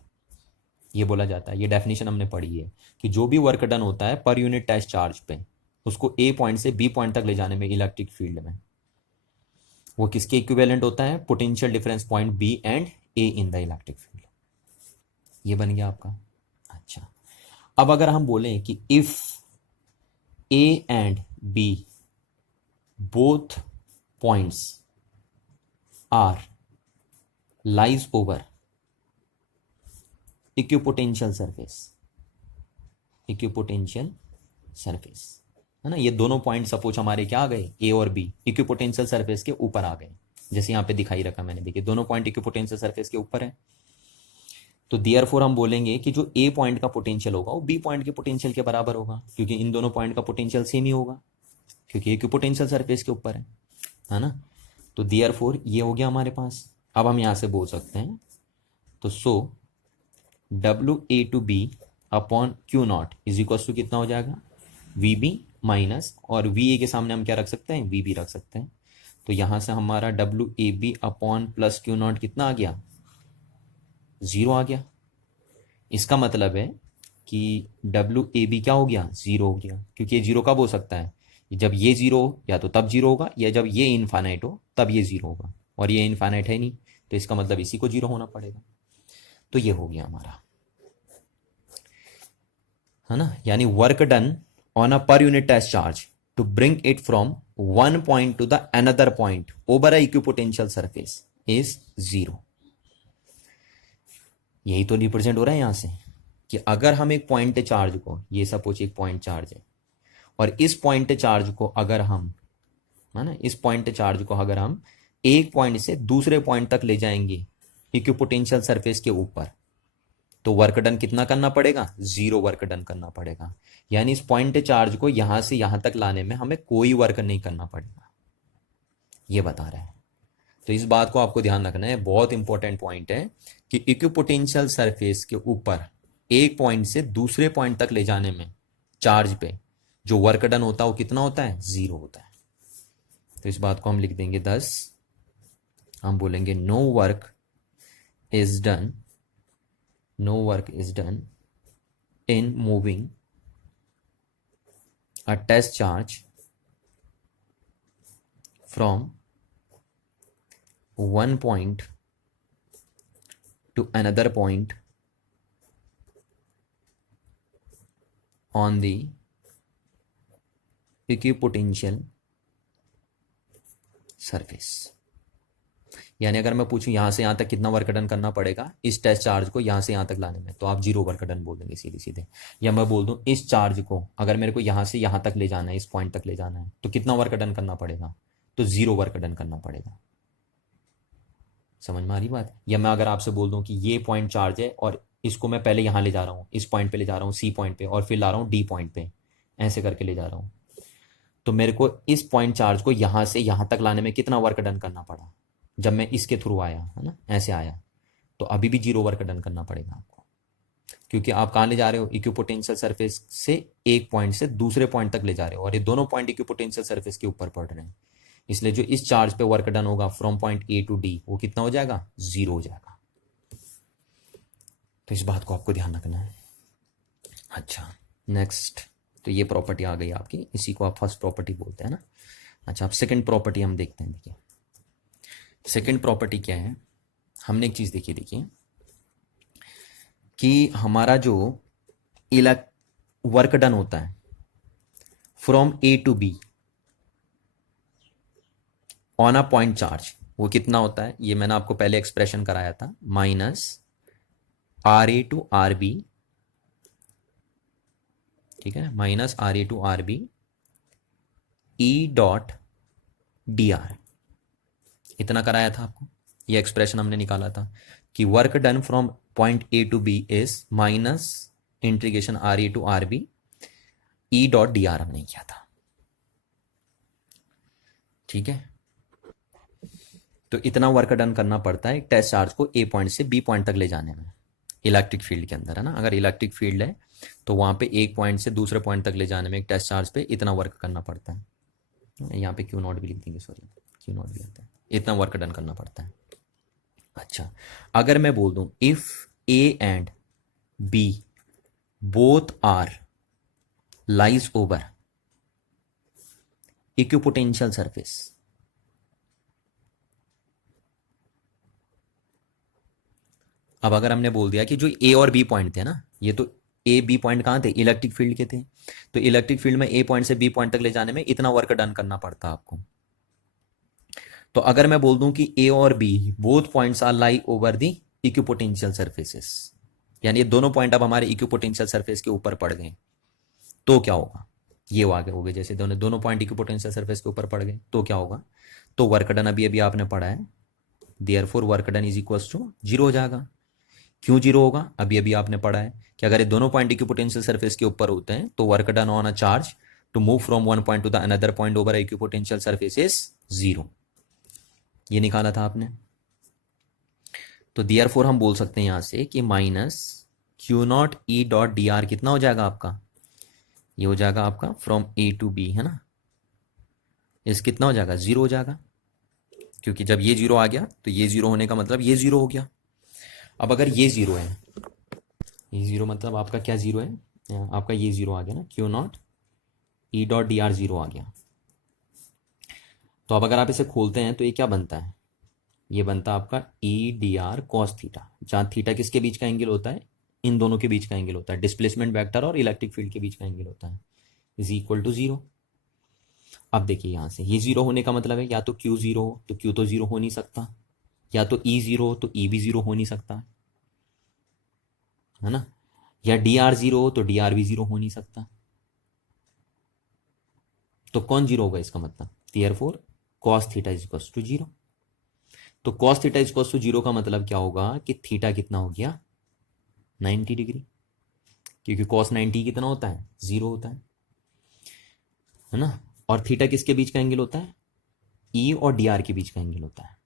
ये बोला जाता है, ये definition हमने पढ़ी है कि जो भी वर्क डन होता है पर यूनिट टेस्ट चार्ज पे उसको A पॉइंट से B पॉइंट तक ले जाने में इलेक्ट्रिक फील्ड में, वो किसके इक्विवेलेंट होता है? Potential difference point B and A in the electric field. ये बन गया आपका। अच्छा, अब अगर हम बोलें कि if A and B both points are lies over equipotential surface, equipotential surface है ना, ये दोनों पॉइंट सपोज हमारे क्या आ गए, ए और बी इक्विपोटेंशियल सरफेस के ऊपर आ गए, जैसे यहां पे दिखाई रखा मैंने, देखिए दोनों पॉइंट इक्विपोटेंशियल सरफेस के ऊपर है। तो देयरफॉर हम बोलेंगे कि जो ए पॉइंट का पोटेंशियल होगा वो बी पॉइंट के पोटेंशियल के बराबर होगा, क्योंकि इन दोनों पॉइंट का पोटेंशियल सेम ही होगा, क्योंकि इक्विपोटेंशियल सरफेस के ऊपर है ना। तो देयरफॉर ये हो गया हमारे पास। अब हम यहां से बोल सकते हैं, तो so W A to B upon Q naught is equal to कितना हो जाएगा, वी बी माइनस, और वी ए के सामने हम क्या रख सकते हैं, वी बी रख सकते हैं। तो यहां से हमारा W A B upon plus Q naught कितना आ गया, 0 आ गया। इसका मतलब है कि डब्ल्यू ए बी क्या हो गया, 0 हो गया, क्योंकि ये 0 कब हो सकता है, जब ये 0 हो या तो तब 0 होगा, या जब ये इनफाइनाइट हो तब ये 0 होगा, और ये इनफाइनाइट है नहीं, तो इसका मतलब इसी को 0 होना पड़ेगा। तो ये हो गया हमारा, है ना, यानी work done on a per unit test charge to bring it from one point to the another point over a equipotential surface is 0। यही तो रिप्रेजेंट हो रहा है यहां से कि अगर हम एक पॉइंट चार्ज को, ये सपोज एक पॉइंट चार्ज है, और इस पॉइंट चार्ज को अगर हम, है ना, इस पॉइंट चार्ज को अगर हम एक पॉइंट से दूसरे पॉइंट तक ले जाएंगे इक्विपोटेंशियल सरफेस के ऊपर, तो वर्क डन कितना करना पड़ेगा, 0 वर्क डन करना पड़ेगा। यानी इस पॉइंट चार्ज को यहां से यहां तक लाने में हमें कोई वर्क नहीं करना पड़ेगा, ये बता रहा है। तो इस बात को आपको ध्यान रखना है, बहुत इंपॉर्टेंट पॉइंट है कि इक्विपोटेंशियल सरफेस के ऊपर एक पॉइंट से दूसरे पॉइंट तक ले जाने में चार्ज पे जो वर्क डन होता है वो कितना होता है, 0 होता है। तो इस बात को हम लिख देंगे 10, हम बोलेंगे no work is done, no work is done in moving a test charge from one point to another point on the equipotential surface। यानी अगर मैं पूछूं यहां से यहां तक कितना वर्क डन करना पड़ेगा इस टेस्ट चार्ज को यहां से यहां तक लाने में, तो आप 0 वर्क डन बोल देंगे सीधे सीधे। या मैं बोल दूं इस चार्ज को अगर मेरे को यहां से यहां तक ले जाना है, इस पॉइंट तक ले जाना है, तो कितना वर्क डन करना पड़ेगा, तो 0 वर्क डन करना पड़ेगा। समझ में आ रही बात? या मैं अगर आपसे बोल दूं कि ये पॉइंट चार्ज है और इसको मैं पहले यहां ले जा रहा हूं, इस पॉइंट पे ले जा रहा हूं, सी पॉइंट पे, और फिर ला रहा हूं डी पॉइंट पे, ऐसे करके ले जा रहा हूं, तो मेरे को इस पॉइंट चार्ज को यहां से यहां तक लाने में कितना वर्क डन करना पड़ा, जब मैं इसके थ्रू आया, है ना, ऐसे आया, तो अभी भी 0 वर्क डन करना पड़ेगा आपको, क्योंकि आप कहां ले जा रहे हो, इक्विपोटेंशियल सरफेस से एक पॉइंट से दूसरे पॉइंट तक ले जा रहे हो, और ये दोनों पॉइंट इक्विपोटेंशियल सरफेस के ऊपर पड़ रहे हैं। इसलिए जो इस चार्ज पे वर्क डन होगा from point A to D वो कितना हो जाएगा, 0 हो जाएगा। तो इस बात को आपको ध्यान रखना है। अच्छा, नेक्स्ट, तो ये प्रॉपर्टी आ गई आपकी, इसी को आप फर्स्ट प्रॉपर्टी बोलते हैं ना। अच्छा, अब सेकंड प्रॉपर्टी हम देखते हैं। देखिए सेकंड प्रॉपर्टी क्या है, हमने एक चीज देखी, देखिए कि हमारा जो वर्क डन होता है from A to B on a point charge, वो कितना होता है, ये मैंने आपको पहले एक्सप्रेशन कराया था, minus R A to R B, ठीक है, minus R A to R B E dot D R, इतना कराया था आपको। ये एक्सप्रेशन हमने निकाला था कि work done from point A to B is minus integration R A to R B E dot D R हमने किया था, ठीक है। तो इतना वर्क डन करना पड़ता है टेस्ट चार्ज को ए पॉइंट से बी पॉइंट तक ले जाने में इलेक्ट्रिक फील्ड के अंदर, है ना। अगर इलेक्ट्रिक फील्ड है तो वहां पे एक पॉइंट से दूसरे पॉइंट तक ले जाने में एक टेस्ट चार्ज पे इतना वर्क करना पड़ता है। यहाँ पे क्यू नॉट भी लिख देंगे, सॉरी क्यू नॉट भी आता है, इतना वर्क डन करना पड़ता है। अच्छा, अगर मैं बोल दूं if A and B both are lies over equipotential surface, अब अगर हमने बोल दिया कि जो ए और बी पॉइंट थे ना, ये तो ए बी पॉइंट कहाँ थे, इलेक्ट्रिक फील्ड के थे, तो इलेक्ट्रिक फील्ड में ए पॉइंट से बी पॉइंट तक ले जाने में इतना वर्क डन करना पड़ता आपको। तो अगर मैं बोल दूं कि ए और B both points are lie over the equipotential surfaces, यानी ये दोनों पॉइंट अब हमारे इक्विपोटेंशियल सरफेस के ऊपर पड़ गए, तो क्या होगा, ये आगे हो गए, जैसे दोनों दोनों पॉइंट इक्विपोटेंशियल सरफेस के ऊपर पड़ गए तो क्या होगा, तो वर्क डन अभी अभी आपने पढ़ा है, therefore work done is equals to 0 हो जाएगा। क्यों 0 होगा, अभी अभी आपने पढ़ा है कि अगर ये दोनों पॉइंट इक्विपोटेंशियल सरफेस के ऊपर होते हैं तो work done on a charge to move from one point to the another point over equipotential surface is 0, ये निकाला था आपने। तो देयरफॉर हम बोल सकते हैं यहां से कि minus Q not E dot D are कितना हो जाएगा आपका, ये हो जाएगा आपका फ्रॉम ए टू बी, है ना, इस कितना हो जाएगा, 0 हो जाएगा, क्योंकि जब ये 0 आ गया तो ये 0 होने का मतलब ये 0 हो गया। अब अगर ये 0 है, ये 0 मतलब आपका क्या 0 है, आपका ये 0 आ गया ना, Q not E dot D are 0 आ गया। तो अब अगर आप इसे खोलते हैं तो ये क्या बनता है, ये बनता है आपका E D R cos theta, जहाँ थीटा किसके बीच का एंगल होता है, इन दोनों के बीच का एंगल होता है, डिस्प्लेसमेंट वेक्टर और इलेक्ट्रिक फील्ड के बीच का एंगल होता है, इज इक्वल टू 0। अब देखिए यहां से ये 0 होने का मतलब है या तो क्यू 0 हो तो क्यू तो 0 हो नहीं सकता, या तो ई 0 हो तो ई भी 0 हो नहीं सकता, है ना, या डी आर 0 हो तो डी आर भी 0 हो नहीं सकता। तो कौन 0 होगा इसका मतलब, therefore cos theta is equal to 0। तो cos theta is equal to 0 का मतलब क्या होगा कि थीटा कितना हो गया, 90 डिग्री, क्योंकि कॉस 90 कितना होता है, 0 होता है ना, और थीटा किसके बीच का एंगल होता है, ई और डी आर के बीच का एंगल होता है,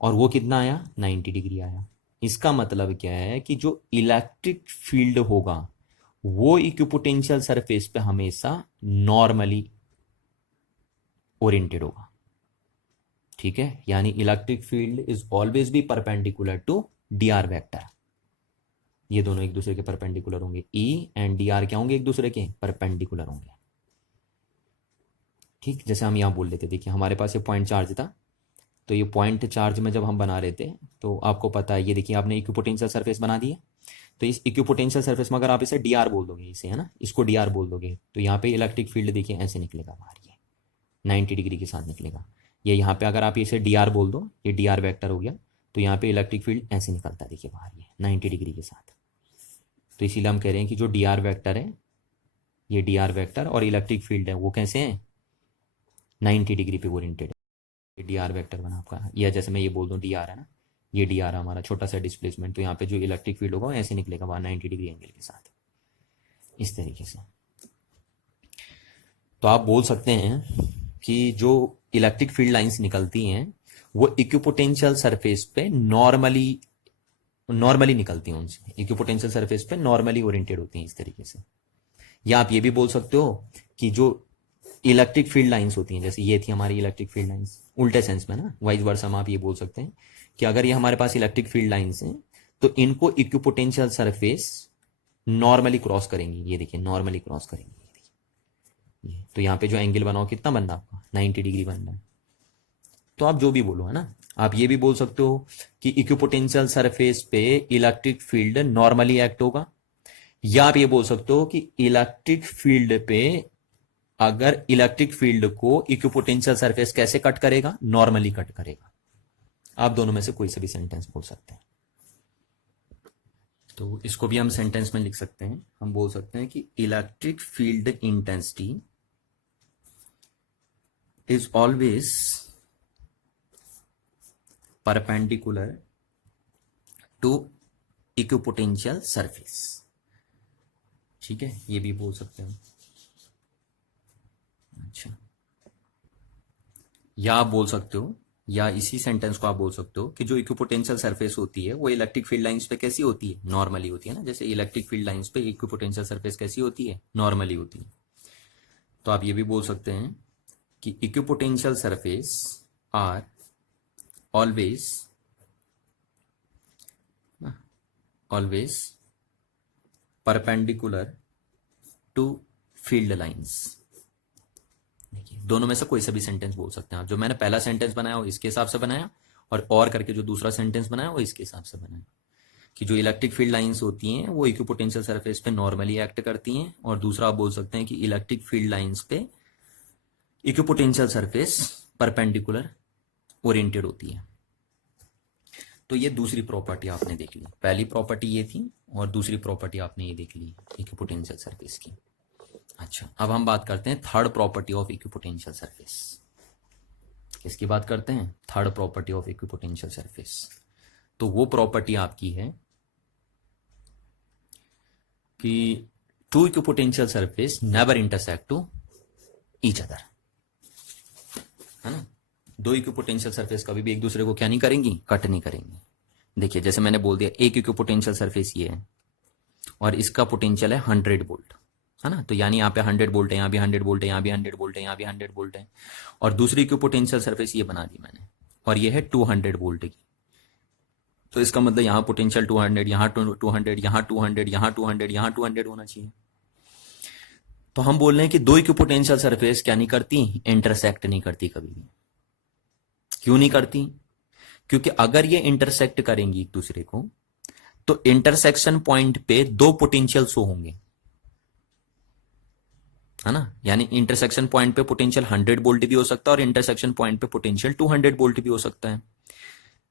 और वो कितना आया, 90 डिग्री आया। इसका मतलब क्या है कि जो इलेक्ट्रिक फील्ड होगा वो इक्विपोटेंशियल सरफेस पे हमेशा नॉर्मली ओरिएंटेड होगा, ठीक है, यानी electric field is always be perpendicular to D R vector, ये दोनों एक दूसरे के परपेंडिकुलर होंगे, ई एंड डी आर क्या होंगे, एक दूसरे के परपेंडिकुलर होंगे, ठीक। जैसे हम यहां बोल लेते, देखिए हमारे पास ये पॉइंट चार्ज था, तो ये पॉइंट चार्ज में जब हम बना रहे थे तो आपको पता है, ये देखिए आपने इक्विपोटेंशियल सरफेस बना दी है, तो इस इक्विपोटेंशियल सरफेस में अगर आप इसे डी आर बोल दोगे, इसे, है ना, इसको डी आर बोल दोगे, तो यहाँ पे इलेक्ट्रिक फील्ड देखिए ऐसे निकलेगा बाहर, ये 90 डिग्री के साथ निकलेगा। ये यहाँ पे अगर आप इसे डी आर बोल दो, ये डी आर वैक्टर हो गया, तो यहाँ पे इलेक्ट्रिक फील्ड ऐसे निकलता है, देखिए बाहर, ये 90 डिग्री के साथ। तो इसीलिए हम कह रहे हैं कि जो डी आर वैक्टर है, ये डी आर वैक्टर और इलेक्ट्रिक फील्ड है वो कैसे हैं, 90 डिग्री पे ओरिएंटेड है। डी आर वैक्टर बना आपका, या जैसे मैं ये बोल दूँ डी आर है ना, ये डी आर हमारा छोटा सा डिस्प्लेसमेंट, तो यहाँ पे जो इलेक्ट्रिक फील्ड होगा वो ऐसे निकलेगा बाहर 90 डिग्री एंगल के साथ, इस तरीके से। तो आप बोल सकते हैं कि जो इलेक्ट्रिक फील्ड लाइंस निकलती हैं वो इक्विपोटेंशियल सरफेस पे नॉर्मली निकलती हैं, उनसे इक्विपोटेंशियल सरफेस पे नॉर्मली ओरिएंटेड होती हैं, इस तरीके से। या आप ये भी बोल सकते हो कि जो इलेक्ट्रिक फील्ड लाइंस होती हैं, जैसे ये थी हमारी इलेक्ट्रिक फील्ड लाइंस, उल्टे सेंस में ना, वाइस वर्सा आप ये बोल सकते हैं कि अगर ये हमारे पास इलेक्ट्रिक फील्ड लाइंस हैं तो इनको इक्विपोटेंशियल सरफेस नॉर्मली क्रॉस करेंगी, ये देखिए नॉर्मली क्रॉस करेंगी, ये तो यहाँ पे जो एंगल बनाओ कितना बन रहा है आपका, 90 डिग्री बन रहा है। तो आप जो भी बोलो, है ना, आप ये भी बोल सकते हो कि इक्विपोटेंशियल सरफेस पे इलेक्ट्रिक फील्ड नॉर्मली एक्ट होगा, या आप ये बोल सकते हो कि इलेक्ट्रिक फील्ड पे अगर इलेक्ट्रिक फील्ड को इक्विपोटेंशियल सरफेस कैसे कट करेगा, नॉर्मली कट करेगा। आप दोनों में से कोई सा भी सेंटेंस बोल सकते हैं। तो इसको भी हम सेंटेंस में लिख सकते हैं, हम बोल सकते हैं कि electric field intensity is always perpendicular to equipotential surface, ठीक है, ये भी बोल सकते हैं। अच्छा, या आप बोल सकते हो, या इसी सेंटेंस को आप बोल सकते हो कि जो इक्विपोटेंशियल सरफेस होती है वो इलेक्ट्रिक फील्ड लाइंस पे कैसी होती है, नॉर्मली होती है ना, जैसे इलेक्ट्रिक फील्ड लाइंस पे इक्विपोटेंशियल सरफेस कैसी होती है, नॉर्मली होती है। तो आप ये भी बोल सकते हैं कि equipotential surface are always perpendicular to field lines. देखिए दोनों में से कोई सा भी सेंटेंस बोल सकते हैं आप, जो मैंने पहला सेंटेंस बनाया वो इसके हिसाब से बनाया, और करके जो दूसरा सेंटेंस बनाया वो इसके हिसाब से बनाया कि जो इलेक्ट्रिक फील्ड लाइंस होती हैं वो इक्विपोटेंशियल सरफेस पे नॉर्मली एक्ट करती हैं, और दूसरा आप बोल सकते हैं कि इलेक्ट्रिक फील्ड लाइंस पे इक्विपोटेंशियल सरफेस परपेंडिकुलर ओरिएंटेड होती है। तो ये दूसरी प्रॉपर्टी आपने देख ली, पहली प्रॉपर्टी ये थी और दूसरी प्रॉपर्टी आपने ये देख ली इक्विपोटेंशियल सरफेस की। अच्छा, अब हम बात करते हैं third property of equipotential surface. किसकी बात करते हैं? Third property of equipotential surface. तो वो प्रॉपर्टी आपकी है कि two equipotential surface never intersect to each other, है ना। दो इक्विपोटेंशियल सरफेस कभी भी एक दूसरे को क्या नहीं करेंगी? कट नहीं करेंगी। देखिए जैसे मैंने बोल दिया, एक इक्विपोटेंशियल सरफेस ये है और इसका पोटेंशियल है 100 वोल्ट, है ना। तो यानी यहाँ पे 100 वोल्ट है, यहाँ भी 100 वोल्ट है, यहाँ भी 100 वोल्ट है, यहाँ भी 100 वोल्ट है। और दूसरी इक्विपोटेंशियल सरफेस ये बना दी मैंने, और ये है 200 वोल्ट की। तो इसका मतलब यहाँ पोटेंशियल 200, यहाँ 200, यहाँ 200, यहाँ 200, यहाँ 200 होना चाहिए। तो हम बोल रहे हैं कि दो इक्विपोटेंशियल सरफेस क्या नहीं करती? इंटरसेक्ट नहीं करती कभी भी। क्यों नहीं करती? क्योंकि अगर ये इंटरसेक्ट करेंगी एक दूसरे को तो इंटरसेक्शन पॉइंट पे दो पोटेंशियल शो होंगे, है ना। यानी इंटरसेक्शन पॉइंट पे पोटेंशियल 100 वोल्ट भी हो सकता है और इंटरसेक्शन पॉइंट पे पोटेंशियल 200 वोल्ट भी हो सकता है,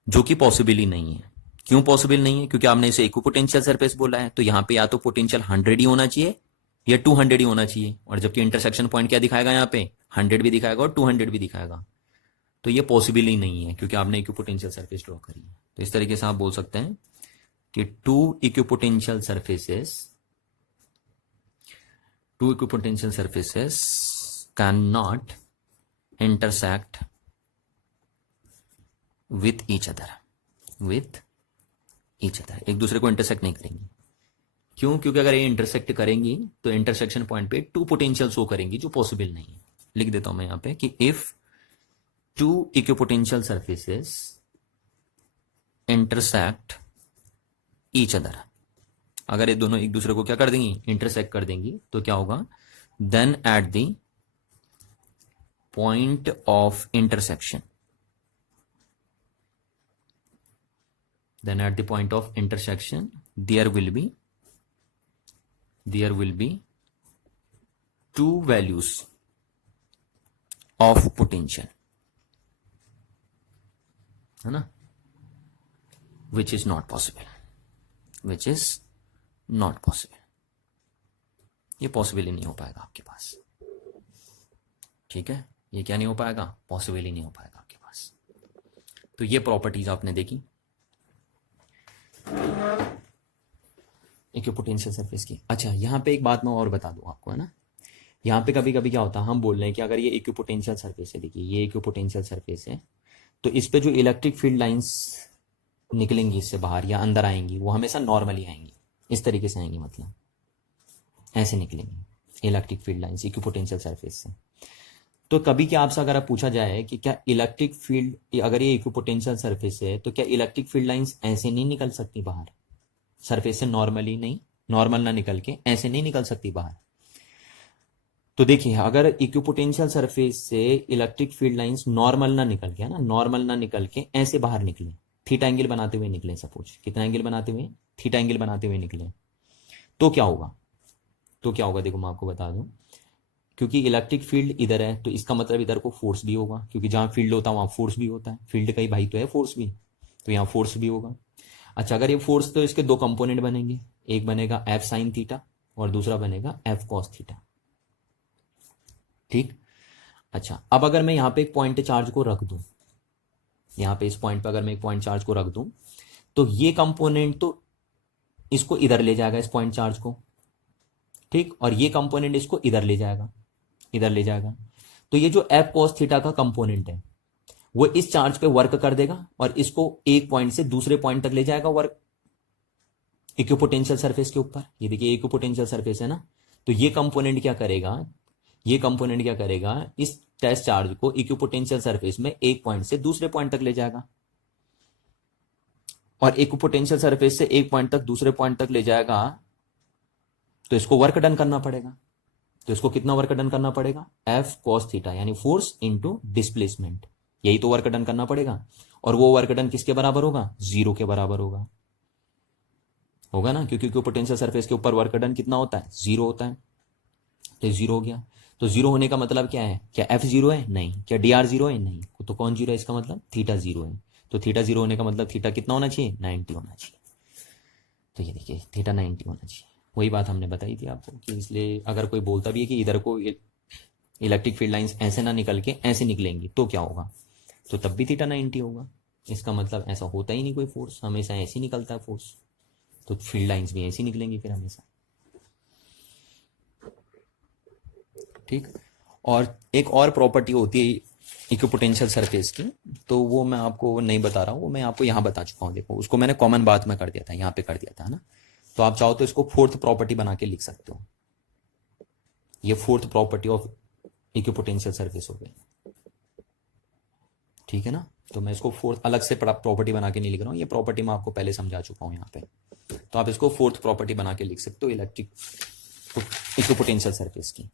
जो कि पॉसिबल ही नहीं है। क्यों पॉसिबल नहीं है? क्योंकि आपने इसे इक्विपोटेंशियल सरफेस बोला है, तो यहां पे या तो पोटेंशियल 100 ही होना चाहिए या 200 ही होना चाहिए, और जबकि इंटरसेक्शन पॉइंट क्या दिखाएगा? यहाँ पे 100 भी दिखाएगा और 200 भी दिखाएगा। तो ये पॉसिबल ही नहीं है क्योंकि आपने इक्विपोटेंशियल सरफेस ड्रॉ करी है। तो इस तरीके से आप बोल सकते हैं कि two equipotential surfaces can not intersect with each other, एक दूसरे को इंटरसेक्ट नहीं करेंगी। क्यों? क्योंकि अगर ये इंटरसेक्ट करेंगी तो इंटरसेक्शन पॉइंट पे टू पोटेंशियल शो करेंगी, जो पॉसिबल नहीं है। लिख देता हूं मैं यहां पे कि if two equipotential surfaces intersect each other, अगर ये दोनों एक दूसरे को क्या कर देंगी? इंटरसेक्ट कर देंगी, तो क्या होगा? Then at the point of intersection, there will be two values of potential, है ना, which is not possible, ये पॉसिबल ही नहीं हो पाएगा आपके पास। ठीक है, ये क्या नहीं हो पाएगा? पॉसिबल ही नहीं हो पाएगा आपके पास। तो ये प्रॉपर्टीज आपने देखी इक्विपोटेंशियल सरफेस की। अच्छा, यहाँ पे एक बात मैं और बता दूं आपको, है ना। यहाँ पे कभी कभी क्या होता है, हम बोल रहे हैं कि अगर ये इक्विपोटेंशियल सरफेस है, देखिए ये इक्विपोटेंशियल सरफेस है, तो इस पे जो इलेक्ट्रिक फील्ड लाइंस निकलेंगी इससे बाहर या अंदर आएंगी, वो हमेशा नॉर्मली आएंगी, इस तरीके से आएंगी, मतलब ऐसे निकलेंगी electric field lines equipotential surface से। तो कभी क्या आपसे अगर आप पूछा जाए कि क्या इलेक्ट्रिक फील्ड, अगर ये इक्विपोटेंशियल सरफेस है तो क्या इलेक्ट्रिक फील्ड लाइंस ऐसे नहीं निकल सकती बाहर सरफेस से? नॉर्मली नहीं, नॉर्मल ना निकल के ऐसे नहीं निकल सकती बाहर। तो देखिए, अगर इक्विपोटेंशियल सरफेस से इलेक्ट्रिक फील्ड लाइंस नॉर्मल ना निकल के, है ना, नॉर्मल ना निकल के ऐसे बाहर निकले, थीटा एंगल बनाते हुए निकले, सपोज कितना एंगल बनाते हुए? थीटा एंगल बनाते हुए निकले, तो क्या होगा? देखो मैं आपको बता दूं, क्योंकि इलेक्ट्रिक फील्ड इधर है तो इसका मतलब इधर को फोर्स भी होगा, क्योंकि जहां फील्ड होता है वहां फोर्स भी होता है, फील्ड का ही भाई तो है फोर्स भी, तो यहाँ फोर्स भी होगा। अच्छा, अगर ये फोर्स, तो इसके दो कंपोनेंट बनेंगे, एक बनेगा एफ साइन थीटा और दूसरा बनेगा एफ कॉस थीटा। ठीक। अच्छा, अब अगर मैं यहाँ पे एक पॉइंट चार्ज को रख दूं, यहाँ पे इस पॉइंट पे अगर मैं एक पॉइंट चार्ज को रख दूं, तो ये कंपोनेंट तो इसको इधर ले जाएगा, इस पॉइंट चार्ज को, ठीक, और ये कंपोनेंट इसको इधर ले जाएगा। तो ये जो एफ कॉस थीटा का कंपोनेंट है वो इस चार्ज पे वर्क कर देगा और इसको एक पॉइंट से दूसरे पॉइंट तक ले जाएगा वर्क इक्विपोटेंशियल सरफेस के ऊपर। ये देखिए इक्विपोटेंशियल सरफेस है ना, तो ये कंपोनेंट क्या करेगा, इस टेस्ट चार्ज को इक्विपोटेंशियल सरफेस में एक पॉइंट से दूसरे पॉइंट तक ले जाएगा, और इक्विपोटेंशियल सरफेस से एक पॉइंट तक दूसरे पॉइंट तक ले जाएगा, तो इसको वर्क डन करना पड़ेगा। तो इसको कितना वर्क डन करना पड़ेगा? एफ कॉस थीटा, यानी फोर्स इंटू डिस्प्लेसमेंट, यही तो वर्क डन करना पड़ेगा, और वो वर्क डन किसके बराबर होगा, 0 के बराबर होगा ना, क्योंकि पोटेंशियल सरफेस के ऊपर वर्क डन कितना होता है, 0 होता है, तो 0 हो गया। तो 0 होने का मतलब क्या है, क्या F 0 है, नहीं। क्या DR 0 है, नहीं। तो कौन 0 है, इसका मतलब थीटा 0 है। तो थीटा 0 होने का मतलब थीटा कितना होना चाहिए, 90 होना चाहिए। तो ये देखिए थीटा 90 होना चाहिए। वही बात हमने बताई थी आपको कि इसलिए अगर कोई बोलता भी है कि इधर को इलेक्ट्रिक फील्ड लाइंस ऐसे ना निकल के ऐसे निकलेंगी तो क्या होगा, तो तब भी थीटा 90 होगा। इसका मतलब ऐसा होता ही नहीं कोई फोर्स, हमेशा ऐसे ही निकलता है फोर्स, तो फील्ड लाइंस भी ऐसी निकलेंगी फिर हमेशा। ठीक। और एक और प्रॉपर्टी होती है इक्विपोटेंशियल सरफेस की, तो वो मैं आपको नहीं बता रहा हूँ, वो मैं आपको यहाँ बता चुका हूँ। देखो उसको मैंने कॉमन बात में कर दिया था, यहाँ पे कर दिया था ना। तो आप चाहो तो इसको फोर्थ प्रॉपर्टी बना के लिख सकते हो। ये fourth property of equipotential surface हो गई, ठीक है ना। तो मैं इसको फोर्थ अलग से प्रॉपर्टी बना के नहीं लिख रहा हूँ, ये प्रॉपर्टी मैं आपको पहले समझा चुका हूँ यहाँ पे। तो आप इसको फोर्थ प्रॉपर्टी बना के लिख सकते हो इलेक्ट्रिक इक्विपोटेंशियल सरफेस की।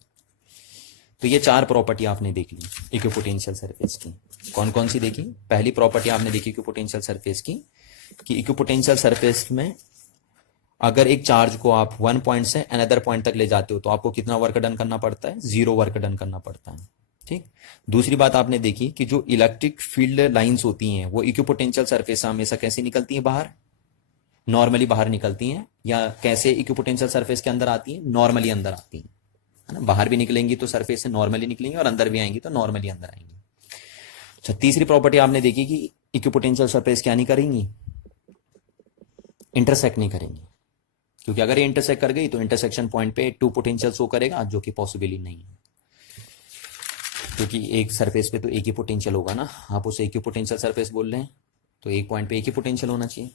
तो ये 4 प्रॉपर्टी आपने देख ली इक्विपोटेंशियल सरफेस की। कौन कौन सी देखी, पहली प्रॉपर्टी आपने देखी इक्विपोटेंशियल सरफेस की कि इक्विपोटेंशियल सरफेस में अगर एक चार्ज को आप 1 पॉइंट से अनदर पॉइंट तक ले जाते हो तो आपको कितना वर्क डन करना पड़ता है, 0 वर्क डन करना पड़ता है। ठीक। दूसरी बात आपने देखी कि जो इलेक्ट्रिक फील्ड लाइंस होती हैं वो इक्विपोटेंशियल सरफेस से हमेशा कैसे निकलती हैं, बाहर, नॉर्मली बाहर निकलती हैं, या कैसे इक्विपोटेंशियल सरफेस के अंदर आती हैं, नॉर्मली अंदर आती हैं, है ना। बाहर भी निकलेंगी तो सरफेस से नॉर्मली निकलेंगी, और अंदर भी आएंगी तो नॉर्मली अंदर आएंगी। अच्छा, तीसरी प्रॉपर्टी आपने देखी कि इक्विपोटेंशियल सरफेस क्या नहीं करेंगी, इंटरसेक्ट नहीं करेंगी, क्योंकि अगर ये इंटरसेक्ट कर गई तो इंटरसेक्शन पॉइंट पे 2 पोटेंशियल शो करेगा, जो कि पॉसिबल ही नहीं है, क्योंकि एक सरफेस पे तो एक ही पोटेंशियल होगा ना। आप उसे इक्विपोटेंशियल सरफेस बोल रहे हैं तो एक पॉइंट पे एक ही पोटेंशियल होना चाहिए।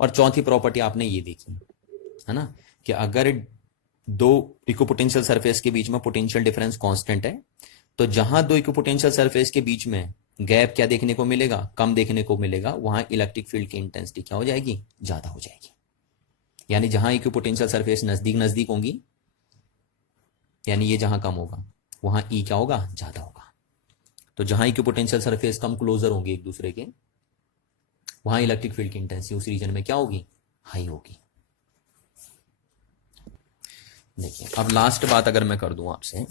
और चौथी प्रॉपर्टी आपने ये देखी, है ना, कि अगर 2 इक्विपोटेंशियल सरफेस के बीच में पोटेंशियल डिफरेंस कांस्टेंट है, तो जहां 2 इक्विपोटेंशियल सरफेस के बीच में गैप क्या देखने को मिलेगा, कम देखने को मिलेगा, वहां इलेक्ट्रिक फील्ड की इंटेंसिटी क्या हो जाएगी, ज्यादा हो जाएगी। यानी जहां इक्विपोटेंशियल सरफेस नजदीक नजदीक होंगी, यानी ये जहां कम होगा, वहां ई क्या होगा, ज्यादा होगा। तो जहां इक्विपोटेंशियल सरफेस कम क्लोजर होंगे एक दूसरे के, वहां इलेक्ट्रिक फील्ड की इंटेंसिटी उस रीजन में क्या होगी, हाई होगी। देखिए अब लास्ट बात अगर मैं कर दूं आपसे,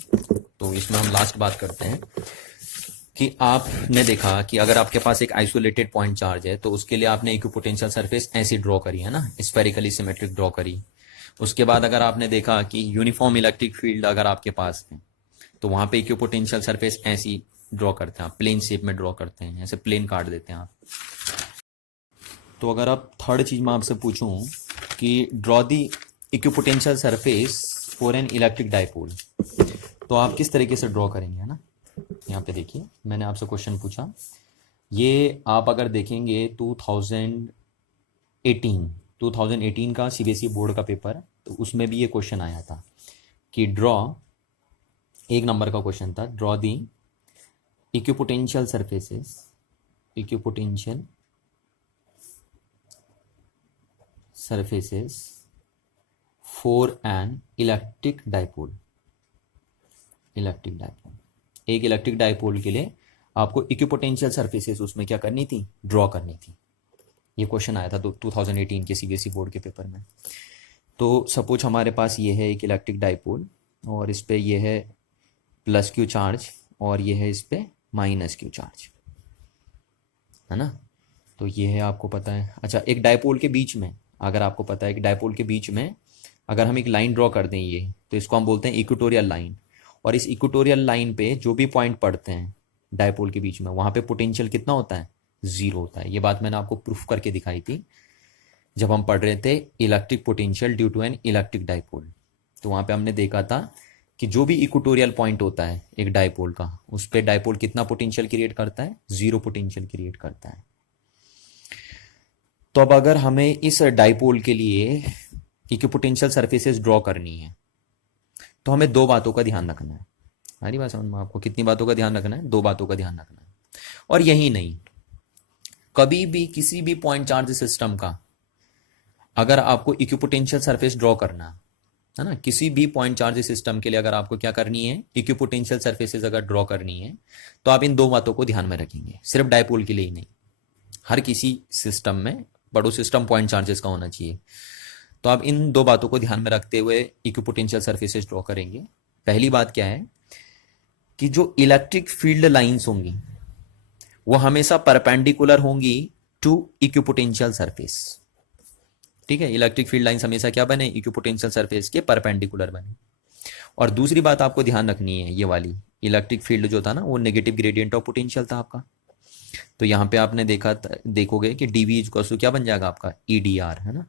तो इसमें हम लास्ट बात करते हैं कि आपने देखा कि अगर आपके पास एक आइसोलेटेड पॉइंट चार्ज है तो उसके लिए आपने इक्विपोटेंशियल सरफेस ऐसी ड्रॉ करी है ना, स्फेरिकली सिमेट्रिक ड्रॉ करी। उसके बाद अगर आपने देखा कि यूनिफॉर्म इलेक्ट्रिक फील्ड अगर आपके पास है तो वहां पे इक्विपोटेंशियल सरफेस ऐसी ड्रॉ करते हैं, आप प्लेन शेप में ड्रॉ करते हैं, ऐसे प्लेन काट देते हैं आप। तो अगर आप थर्ड चीज मैं आपसे पूछूं कि draw the equipotential surface for an electric dipole, तो आप किस तरीके से ड्रॉ करेंगे, है ना। यहाँ पे देखिए मैंने आपसे क्वेश्चन पूछा, ये आप अगर देखेंगे 2018 का सीबीएसई बोर्ड का पेपर, तो उसमें भी ये क्वेश्चन आया था कि ड्रॉ, 1 नंबर का क्वेश्चन था, draw the equipotential surfaces for an electric dipole. एक इलेक्ट्रिक डाइपोल के लिए आपको इक्विपोटेंशियल सरफेसेस उसमें क्या करनी थी, ड्रॉ करनी थी। ये क्वेश्चन आया था 2018 के सीबीएसई बोर्ड के पेपर में। तो सपोज हमारे पास ये है एक इलेक्ट्रिक डाइपोल, और इस पे ये है प्लस क्यू चार्ज, और ये है इस पे माइनस क्यू चार्ज, है ना। तो ये है आपको पता है। अच्छा, एक डाइपोल के बीच में, अगर आपको पता है कि डाइपोल के बीच में अगर हम एक लाइन ड्रॉ कर दें ये, तो इसको हम बोलते हैं इक्वेटोरियल लाइन। और इस इक्वेटोरियल लाइन पे जो भी पॉइंट पड़ते हैं डाइपोल के बीच में, वहां पे पोटेंशियल कितना होता है, 0 होता है। ये बात मैंने आपको प्रूफ करके दिखाई थी जब हम पढ़ रहे थे electric potential due to an electric dipole. तो वहां पे हमने देखा था कि जो भी इक्वेटोरियल पॉइंट होता है एक डाइपोल का, उस पर डाइपोल कितना पोटेंशियल क्रिएट करता है, 0 पोटेंशियल क्रिएट करता है। तो अब अगर हमें इस डाइपोल के लिए इक्विपोटेंशियल सरफेसेस ड्रॉ करनी है तो हमें 2 बातों का ध्यान रखना है। हमारी बात समझ में आपको, कितनी बातों का ध्यान रखना है, 2 बातों का ध्यान रखना है। और यही नहीं, कभी भी किसी भी पॉइंट चार्ज सिस्टम का अगर आपको इक्विपोटेंशियल सरफेस ड्रॉ करना है ना। किसी भी पॉइंट चार्ज सिस्टम के लिए अगर आपको क्या करनी है, इक्विपोटेंशियल सरफेसेस अगर ड्रॉ करनी है, तो आप इन दो बातों को ध्यान में रखेंगे, सिर्फ डायपोल के लिए ही नहीं, हर किसी सिस्टम में बड़ो सिस्टम पॉइंट चार्जेस का होना चाहिए। तो आप इन दो बातों को ध्यान में रखते हुए इक्विपोटेंशियल सरफेसेस ड्रॉ करेंगे। पहली बात क्या है कि जो इलेक्ट्रिक फील्ड लाइंस होंगी वो हमेशा परपेंडिकुलर होंगी टू इक्विपोटेंशियल सरफेस। ठीक है, इलेक्ट्रिक फील्ड लाइंस हमेशा क्या बने, इक्विपोटेंशियल सरफेस के परपेंडिकुलर बने। और दूसरी बात आपको ध्यान रखनी है, ये वाली इलेक्ट्रिक फील्ड जो था ना वो नेगेटिव ग्रेडियंट ऑफ पोटेंशियल था आपका। तो यहां पे आपने देखोगे कि डीवी इक्वल टू क्या बन जाएगा आपका, ईडीआर, है ना।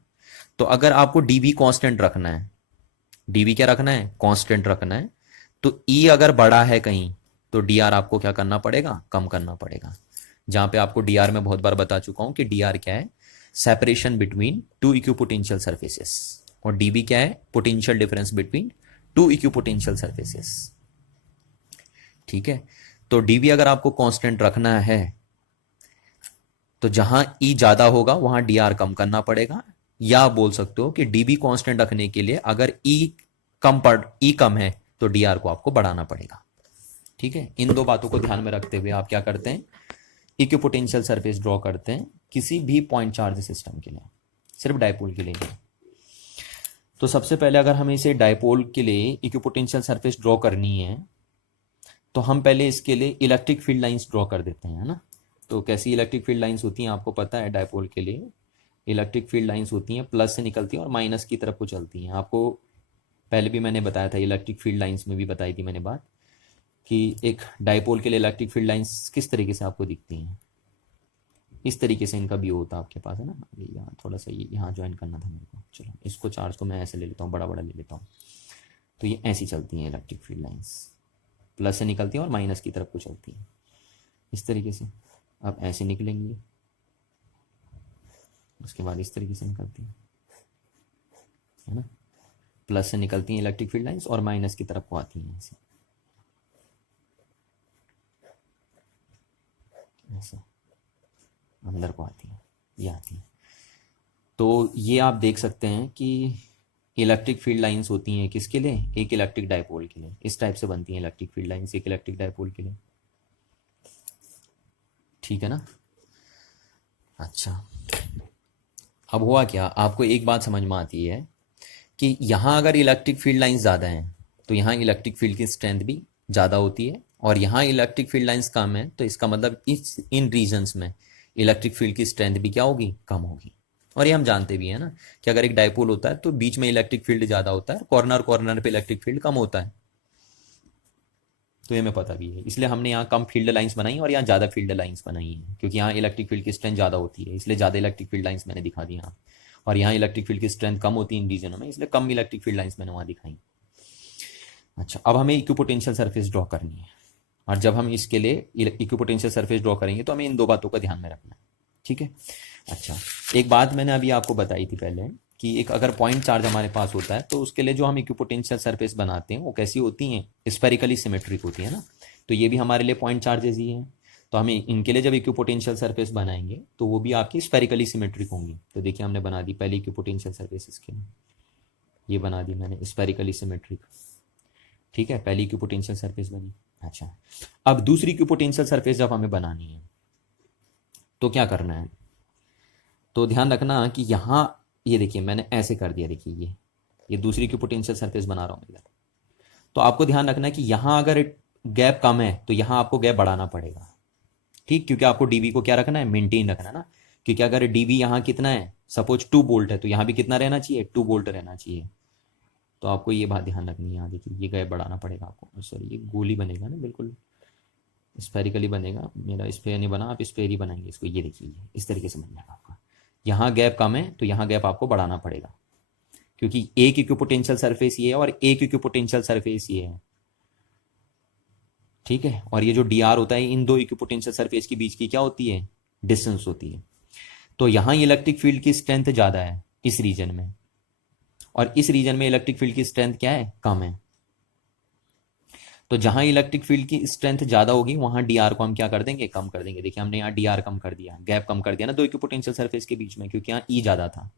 तो अगर आपको डीवी कांस्टेंट रखना है, डीवी क्या रखना है, कांस्टेंट रखना है, तो ई अगर बड़ा है कहीं तो डीआर आपको क्या करना पड़ेगा, कम करना पड़ेगा। जहां पे आपको डीआर में बहुत बार बता चुका हूं कि डीआर क्या है, separation between two equipotential surfaces, और डीबी क्या है, potential difference between two equipotential surfaces. ठीक है, तो डीबी अगर आपको कांस्टेंट रखना है तो जहां ई ज्यादा होगा वहां डीआर कम करना पड़ेगा, या बोल सकते हो कि डीबी कांस्टेंट रखने के लिए अगर ई कम है तो डीआर को आपको बढ़ाना पड़ेगा। ठीक है, इन दो बातों को ध्यान में रखते हुए आप क्या करते हैं, इक्विपोटेंशियल सरफेस ड्रॉ करते हैं किसी भी पॉइंट चार्ज सिस्टम के लिए, सिर्फ डायपोल के लिए नहीं। तो सबसे पहले अगर हमें इसे डायपोल के लिए इक्विपोटेंशियल सरफेस ड्रॉ करनी है तो हम पहले इसके लिए इलेक्ट्रिक फील्ड लाइंस ड्रॉ कर देते हैं, है ना। तो कैसी इलेक्ट्रिक फील्ड लाइंस होती हैं आपको पता है, डायपोल के लिए इलेक्ट्रिक फील्ड लाइंस होती हैं प्लस से निकलती हैं और माइनस की तरफ को चलती हैं। आपको पहले भी मैंने बताया था, इलेक्ट्रिक फील्ड लाइंस में भी बताई थी मैंने बात, कि एक डायपोल के लिए इलेक्ट्रिक फील्ड लाइंस किस तरीके से आपको दिखती हैं, इस तरीके से इनका व्यू होता है आपके पास, है ना। यहाँ थोड़ा सा यहाँ ज्वाइन करना था मेरे को, चलो इसको चार्ज को मैं ऐसे ले लेता हूँ, बड़ा बड़ा ले लेता हूँ। तो ये ऐसी चलती हैं इलेक्ट्रिक फील्ड लाइंस, प्लस से निकलती हैं और माइनस की तरफ को चलती हैं इस तरीके से। अब ऐसे निकलेंगी, उसके बाद इस तरीके से निकलती है ना, प्लस से निकलती हैं इलेक्ट्रिक फील्ड लाइंस और माइनस की तरफ को आती हैं ऐसे, ऐसे अंदर को आती है, ये आती है। तो ये आप देख सकते हैं कि इलेक्ट्रिक फील्ड लाइंस होती हैं किसके लिए, एक इलेक्ट्रिक डायपोल के लिए। इस टाइप से बनती हैं इलेक्ट्रिक फील्ड लाइंस एक इलेक्ट्रिक डायपोल के लिए, ठीक है ना। अच्छा, अब हुआ क्या, आपको एक बात समझ में आती है कि यहाँ अगर इलेक्ट्रिक फील्ड लाइंस ज़्यादा हैं तो यहाँ इलेक्ट्रिक फील्ड की स्ट्रेंथ भी ज़्यादा होती है, और यहाँ इलेक्ट्रिक फील्ड लाइंस कम है तो इसका मतलब इन रीजन्स में इलेक्ट्रिक फील्ड की स्ट्रेंथ भी क्या होगी, कम होगी। और ये हम जानते भी हैं ना कि अगर एक डायपोल होता है तो बीच में इलेक्ट्रिक फील्ड ज़्यादा होता है, कॉर्नर कॉर्नर पे इलेक्ट्रिक फील्ड कम होता है। तो ये हमें पता भी है, इसलिए हमने यहाँ कम फील्ड लाइंस बनाई और यहाँ ज़्यादा फील्ड लाइंस बनाई हैं, क्योंकि यहाँ इलेक्ट्रिक फील्ड की स्ट्रेंथ ज़्यादा होती है इसलिए ज़्यादा इलेक्ट्रिक फील्ड लाइंस मैंने दिखा दी यहाँ, और यहाँ इलेक्ट्रिक फील्ड की स्ट्रेंथ कम होती है इन रीजनों में इसलिए कम इलेक्ट्रिक फील्ड लाइंस मैंने वहाँ दिखाई। अच्छा, अब हमें इक्विपोटेंशियल सरफेस ड्रॉ करनी है, और जब हम इसके लिए इक्विपोटेंशियल सरफेस ड्रॉ करेंगे तो हमें इन दो बातों का ध्यान में रखना है, ठीक है। अच्छा, एक बात मैंने अभी आपको बताई थी पहले कि एक अगर पॉइंट चार्ज हमारे पास होता है तो उसके लिए जो हम इक्विपोटेंशियल सरफेस बनाते हैं वो कैसी होती हैं, स्फेरिकली सिमेट्रिक होती है ना। तो ये भी हमारे लिए पॉइंट चार्जेस ही हैं, तो हमें इनके लिए जब इक्विपोटेंशियल सरफेस बनाएंगे तो वो भी आपकी स्फेरिकली सिमेट्रिक होंगी। तो देखिए हमने बना दी पहली इक्विपोटेंशियल सरफेस इसके लिए, ये बना दी मैंने स्फेरिकली सिमेट्रिक, ठीक है, पहली इक्विपोटेंशियल सरफेस बनी। अच्छा, अब दूसरी इक्विपोटेंशियल सरफेस जब हमें बनानी है तो क्या करना है, तो ध्यान रखना कि यहाँ ये देखिए मैंने ऐसे कर दिया, देखिए ये दूसरी इक्विपोटेंशियल सरफेस बना रहा हूँ इधर। तो आपको ध्यान रखना है कि यहाँ अगर गैप कम है तो यहाँ आपको गैप बढ़ाना पड़ेगा, ठीक, क्योंकि आपको डीबी को क्या रखना है, मेंटेन रखना ना। क्योंकि अगर डीबी यहाँ कितना है, सपोज 2 वोल्ट है तो यहाँ भी कितना रहना चाहिए, 2 वोल्ट रहना चाहिए। तो आपको ये बात ध्यान रखनी है, यहाँ देखिए ये गैप बढ़ाना पड़ेगा आपको, सॉरी ये गोली बनेगा ना, बिल्कुल स्फेरिकली बनेगा, मेरा स्फेयर नहीं बना, आप स्फेयर ही बनाएंगे इसको, ये देखिए इस तरीके से बन जाएगा आपका। यहाँ गैप कम है तो यहाँ गैप आपको बढ़ाना पड़ेगा, क्योंकि एक इक्विपोटेंशियल सरफेस ये है और एक इक्विपोटेंशियल सरफेस ये है, ठीक है। और ये जो डी आर होता है इन दो इक्विपोटेंशियल सरफेस के बीच की क्या होती है, डिस्टेंस होती है। तो यहाँ इलेक्ट्रिक फील्ड की स्ट्रेंथ ज़्यादा है इस रीजन में, और इस रीजन में इलेक्ट्रिक फील्ड की स्ट्रेंथ क्या है, कम है। तो जहां इलेक्ट्रिक फील्ड की स्ट्रेंथ ज़्यादा होगी वहां डी आर को हम क्या कर देंगे, कम कर देंगे। देखिए हमने यहाँ डी आर कम कर दिया, गैप कम कर दिया ना दो इक्विपोटेंशियल सरफेस के बीच में, क्योंकि यहाँ ई ज़्यादा था,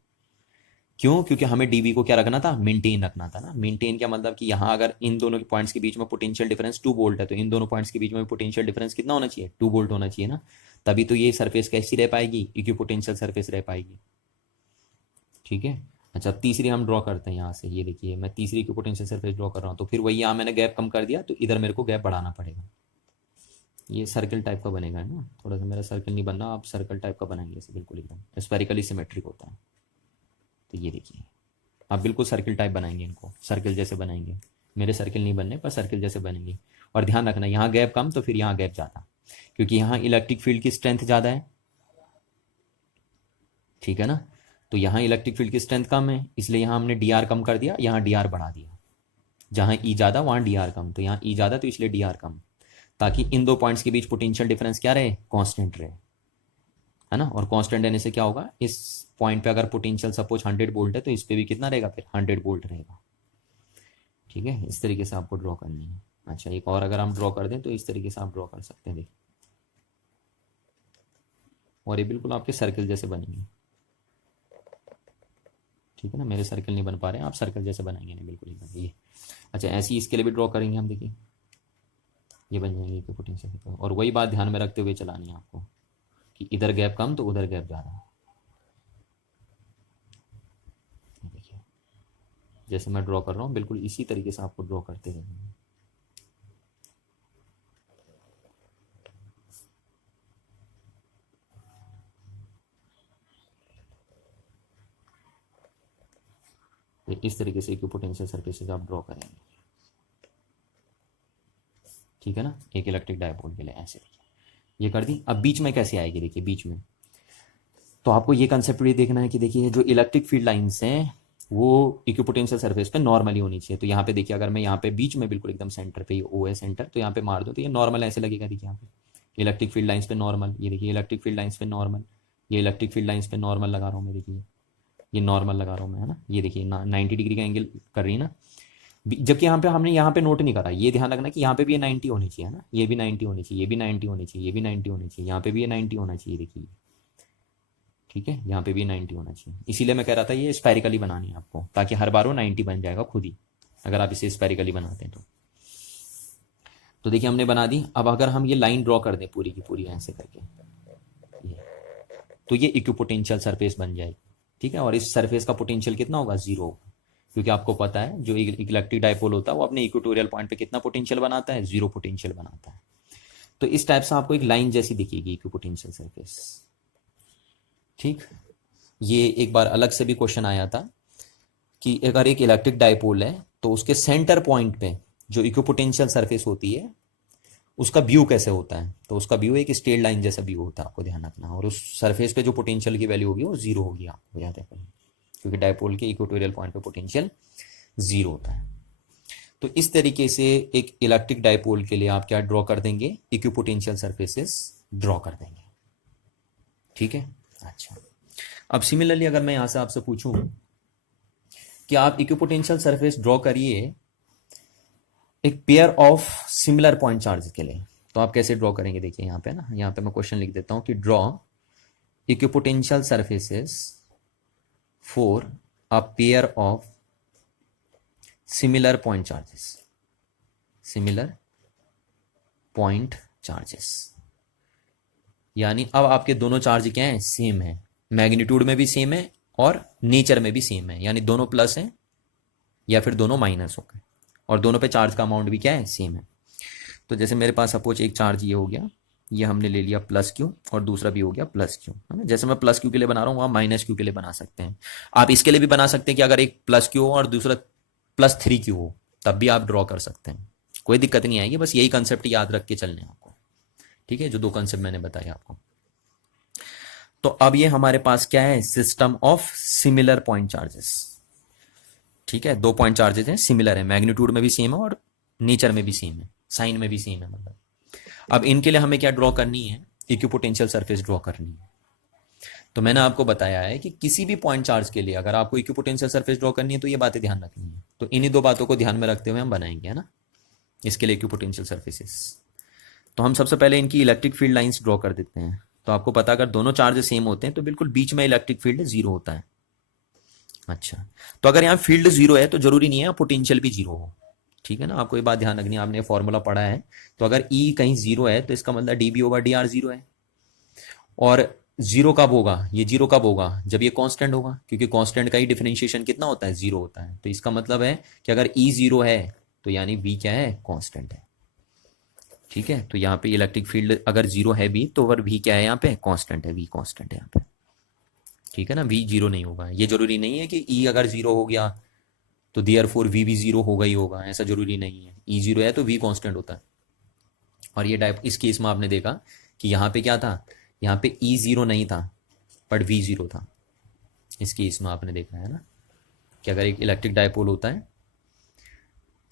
क्यों? क्योंकि हमें डीवी को क्या रखना था, मेंटेन रखना था ना। मेंटेन क्या मतलब कि यहाँ अगर इन दोनों के पॉइंट्स के बीच में पोटेंशियल डिफरेंस 2 वोल्ट है तो इन दोनों पॉइंट्स के बीच में पोटेंशियल डिफरेंस कितना होना चाहिए, 2 वोल्ट होना चाहिए ना। तभी तो ये सरफेस कैसी रह पाएगी, इक्विपोटेंशियल सरफेस रह पाएगी। ठीक है। अच्छा, तीसरी हम ड्रॉ करते हैं यहाँ से। ये देखिए मैं तीसरी इक्विपोटेंशियल सरफेस ड्रॉ कर रहा हूँ, तो फिर वही यहाँ मैंने गैप कम कर दिया तो इधर मेरे को गैप बढ़ाना पड़ेगा। ये सर्कल टाइप का बनेगा ना, थोड़ा सा मेरा सर्कल नहीं बनना, आप सर्कल टाइप का बनाएंगे इसे, बिल्कुल एकदम स्फेरिकली सिमेट्रिक होता है। तो ये देखिए आप बिल्कुल सर्किल टाइप बनाएंगे, इनको सर्किल जैसे बनाएंगे। मेरे सर्किल नहीं बनने पर सर्किल जैसे बनेंगे। और ध्यान रखना यहाँ गैप कम तो फिर यहाँ गैप ज़्यादा, क्योंकि यहाँ इलेक्ट्रिक फील्ड की स्ट्रेंथ ज़्यादा है। ठीक है ना, तो यहाँ इलेक्ट्रिक फील्ड की स्ट्रेंथ कम है, इसलिए यहाँ हमने डी आर कम कर दिया, यहाँ डी आर बढ़ा दिया। जहाँ ई ज़्यादा वहाँ डी आर कम, तो यहाँ ई ज़्यादा तो इसलिए डी आर कम, ताकि इन दो पॉइंट्स के बीच पोटेंशियल डिफरेंस क्या रहे, कांस्टेंट रहे, है ना। और कांस्टेंट रहने से क्या होगा, इस पॉइंट पे अगर पोटेंशियल सपोज 100 वोल्ट है तो इस पे भी कितना रहेगा, फिर 100 वोल्ट रहेगा। ठीक है, इस तरीके से आपको ड्रॉ करनी है। अच्छा, एक और अगर हम ड्रॉ कर दें तो इस तरीके से आप ड्रॉ कर सकते हैं, देखिए। और ये बिल्कुल आपके सर्कल जैसे बनेंगे। ठीक है ना, मेरे सर्कल नहीं बन पा रहे हैं, आप सर्कल जैसे बनाएंगे नहीं, बिल्कुल एकदम ये। अच्छा, ऐसे ही इसके लिए भी ड्रॉ करेंगे हम, देखिए ये बन जाएंगे पोटेंशियल। और वही बात ध्यान में रखते हुए चलानी है आपको कि इधर गैप कम तो उधर गैप ज़्यादा। देखिए जैसे मैं ड्रॉ कर रहा हूँ बिल्कुल इसी तरीके से आपको ड्रॉ करते रहेंगे। इस तरीके से इक्विपोटेंशियल सरफेसेस आप ड्रॉ करेंगे। ठीक है ना, एक इलेक्ट्रिक डायपोल के लिए ऐसे ये कर दी। अब बीच में कैसे आएगी, देखिए बीच में तो आपको ये कंसेप्ट भी देखना है कि देखिए जो इलेक्ट्रिक फील्ड लाइंस हैं वो इक्विपोटेंशियल सरफेस पे नॉर्मली होनी चाहिए। तो यहाँ पे देखिए अगर मैं यहाँ पे बीच में बिल्कुल एकदम सेंटर पे, ये ओ है सेंटर, तो यहाँ पे मार दो तो ये नॉर्मल ऐसे लगेगा। देखिए यहाँ पे इलेक्ट्रिक फील्ड लाइंस पे नॉर्मल, ये देखिए इलेक्ट्रिक फील्ड लाइंस पे नॉर्मल, ये इलेक्ट्रिक फील्ड लाइंस पे नॉर्मल लगा रहा हूँ मैं, देखिए ये नॉर्मल लगा रहा हूँ मैं, है ना। ये देखिए 90 डिग्री का एंगल कर रही है ना, जबकि यहाँ पे हमने यहाँ पे नोट नहीं करा। ये ध्यान रखना कि यहाँ पे भी ये 90 होनी चाहिए, है ना, ये भी 90 होनी चाहिए, ये भी 90 होनी चाहिए, ये भी 90 होनी चाहिए, यहाँ पे भी ये 90 होना चाहिए, देखिए। ठीक है, यहाँ पे भी 90 होना चाहिए। इसीलिए मैं कह रहा था ये स्पेरिकली बनानी है आपको, ताकि हर बार वो 90 बन जाएगा खुद ही, अगर आप इसे स्पेरिकली बनाते हैं तो देखिए हमने बना दी। अब अगर हम ये लाइन ड्रॉ कर दें पूरी की पूरी ऐसे करके, तो ये इक्विपोटेंशियल सरफेस बन जाएगी। ठीक है, और इस सरफेस का पोटेंशियल कितना होगा, 0, क्योंकि आपको पता है जो इलेक्ट्रिक डायपोल होता है वो अपने इक्वेटोरियल पॉइंट पे कितना पोटेंशियल बनाता है, 0 पोटेंशियल बनाता है। तो इस टाइप से आपको एक लाइन जैसी दिखेगी इक्विपोटेंशियल सरफेस। ठीक, ये एक बार अलग से भी क्वेश्चन आया था कि अगर एक इलेक्ट्रिक डायपोल है तो उसके सेंटर पॉइंट पे जो इक्विपोटेंशियल सरफेस होती है उसका व्यू कैसे होता है। तो उसका व्यू एक स्ट्रेट लाइन जैसा व्यू होता है, आपको ध्यान रखना। और उस सरफेस पे जो पोटेंशियल की वैल्यू होगी वो 0 होगी, आपको याद है, क्योंकि डायपोल के इक्वेटोरियल पॉइंट पे पोटेंशियल 0 होता है। तो इस तरीके से एक इलेक्ट्रिक डायपोल के लिए आप क्या ड्रॉ कर देंगे, इक्विपोटेंशियल सरफेसेस ड्रॉ कर देंगे। ठीक है। अच्छा, अब सिमिलरली अगर मैं यहां से आपसे पूछूं कि आप इक्विपोटेंशियल सरफेस ड्रॉ करिए एक pair of similar point charge के लिए, तो आप कैसे ड्रॉ करेंगे, देखिए यहाँ पे ना, यहाँ पे मैं क्वेश्चन लिख देता हूं कि draw equipotential surfaces for a pair of similar point charges, similar point charges. यानी अब आपके दोनों चार्ज क्या हैं, सेम है, मैग्नीट्यूड में भी सेम है और नेचर में भी सेम है, यानी दोनों प्लस हैं या फिर दोनों माइनस हो गए, और दोनों पे चार्ज का अमाउंट भी क्या है, सेम है। तो जैसे मेरे पास सपोज एक चार्ज ये हो गया, ये हमने ले लिया प्लस क्यू, और दूसरा भी हो गया प्लस क्यू, है ना। जैसे मैं प्लस क्यू के लिए बना रहा हूँ आप माइनस क्यू के लिए बना सकते हैं। आप इसके लिए भी बना सकते हैं कि अगर एक प्लस क्यू हो और दूसरा +3 क्यू हो, तब भी आप ड्रॉ कर सकते हैं, कोई दिक्कत नहीं आएगी। बस यही कंसेप्ट याद रख के चलने आपको। ठीक है, जो दो कंसेप्ट मैंने बताए आपको। तो अब ये हमारे पास क्या है, system of similar point charges. ठीक है, 2 पॉइंट चार्जेस हैं, सिमिलर है, मैग्नीट्यूड में भी सेम है और नेचर में भी सेम है, साइन में भी सेम है, मतलब। अब इनके लिए हमें क्या ड्रॉ करनी है, इक्विपोटेंशियल सरफेस ड्रॉ करनी है। तो मैंने आपको बताया है कि किसी भी पॉइंट चार्ज के लिए अगर आपको इक्विपोटेंशियल सरफेस ड्रॉ करनी है तो ये बातें ध्यान रखनी है। तो इन्हीं 2 बातों को ध्यान में रखते हुए हम बनाएंगे, है ना, इसके लिए इक्विपोटेंशियल सरफेसेस। तो हम सबसे पहले इनकी इलेक्ट्रिक फील्ड लाइंस ड्रॉ कर देते हैं। तो आपको पता अगर दोनों चार्ज सेम होते हैं तो बिल्कुल बीच में इलेक्ट्रिक फील्ड 0 होता है, अच्छा, तो अगर यहाँ फील्ड जीरो है तो जरूरी नहीं है पोटेंशियल भी जीरो हो, ठीक है ना। आपको ये बात ध्यान रखनी है, आपने फॉर्मूला पढ़ा है। तो अगर ई कहीं जीरो है तो इसका मतलब D B over D R zero है। और जीरो कब होगा, ये जीरो कब होगा, जब ये कांस्टेंट होगा, क्योंकि कांस्टेंट का ही डिफरेंशिएशन कितना होता है, जीरो होता है। तो इसका मतलब है कि अगर ई जीरो है तो यानी वी क्या है, कांस्टेंट है, ठीक है। तो यहाँ पे इलेक्ट्रिक फील्ड अगर जीरो है भी तो अगर वी क्या है, यहाँ पे कांस्टेंट है, वी कांस्टेंट है यहाँ पे, ठीक है ना। वी जीरो नहीं होगा, ये जरूरी नहीं है कि ई अगर जीरो हो गया तो देयर फोर वी भी जीरो होगा ही होगा, ऐसा जरूरी नहीं है। ई जीरो है तो वी कांस्टेंट होता है। और ये टाइप इस केस में आपने देखा कि यहाँ पे क्या था, यहाँ पे ई जीरो नहीं था बट वी जीरो था। इस केस में आपने देखा है ना कि अगर एक इलेक्ट्रिक डायपोल होता है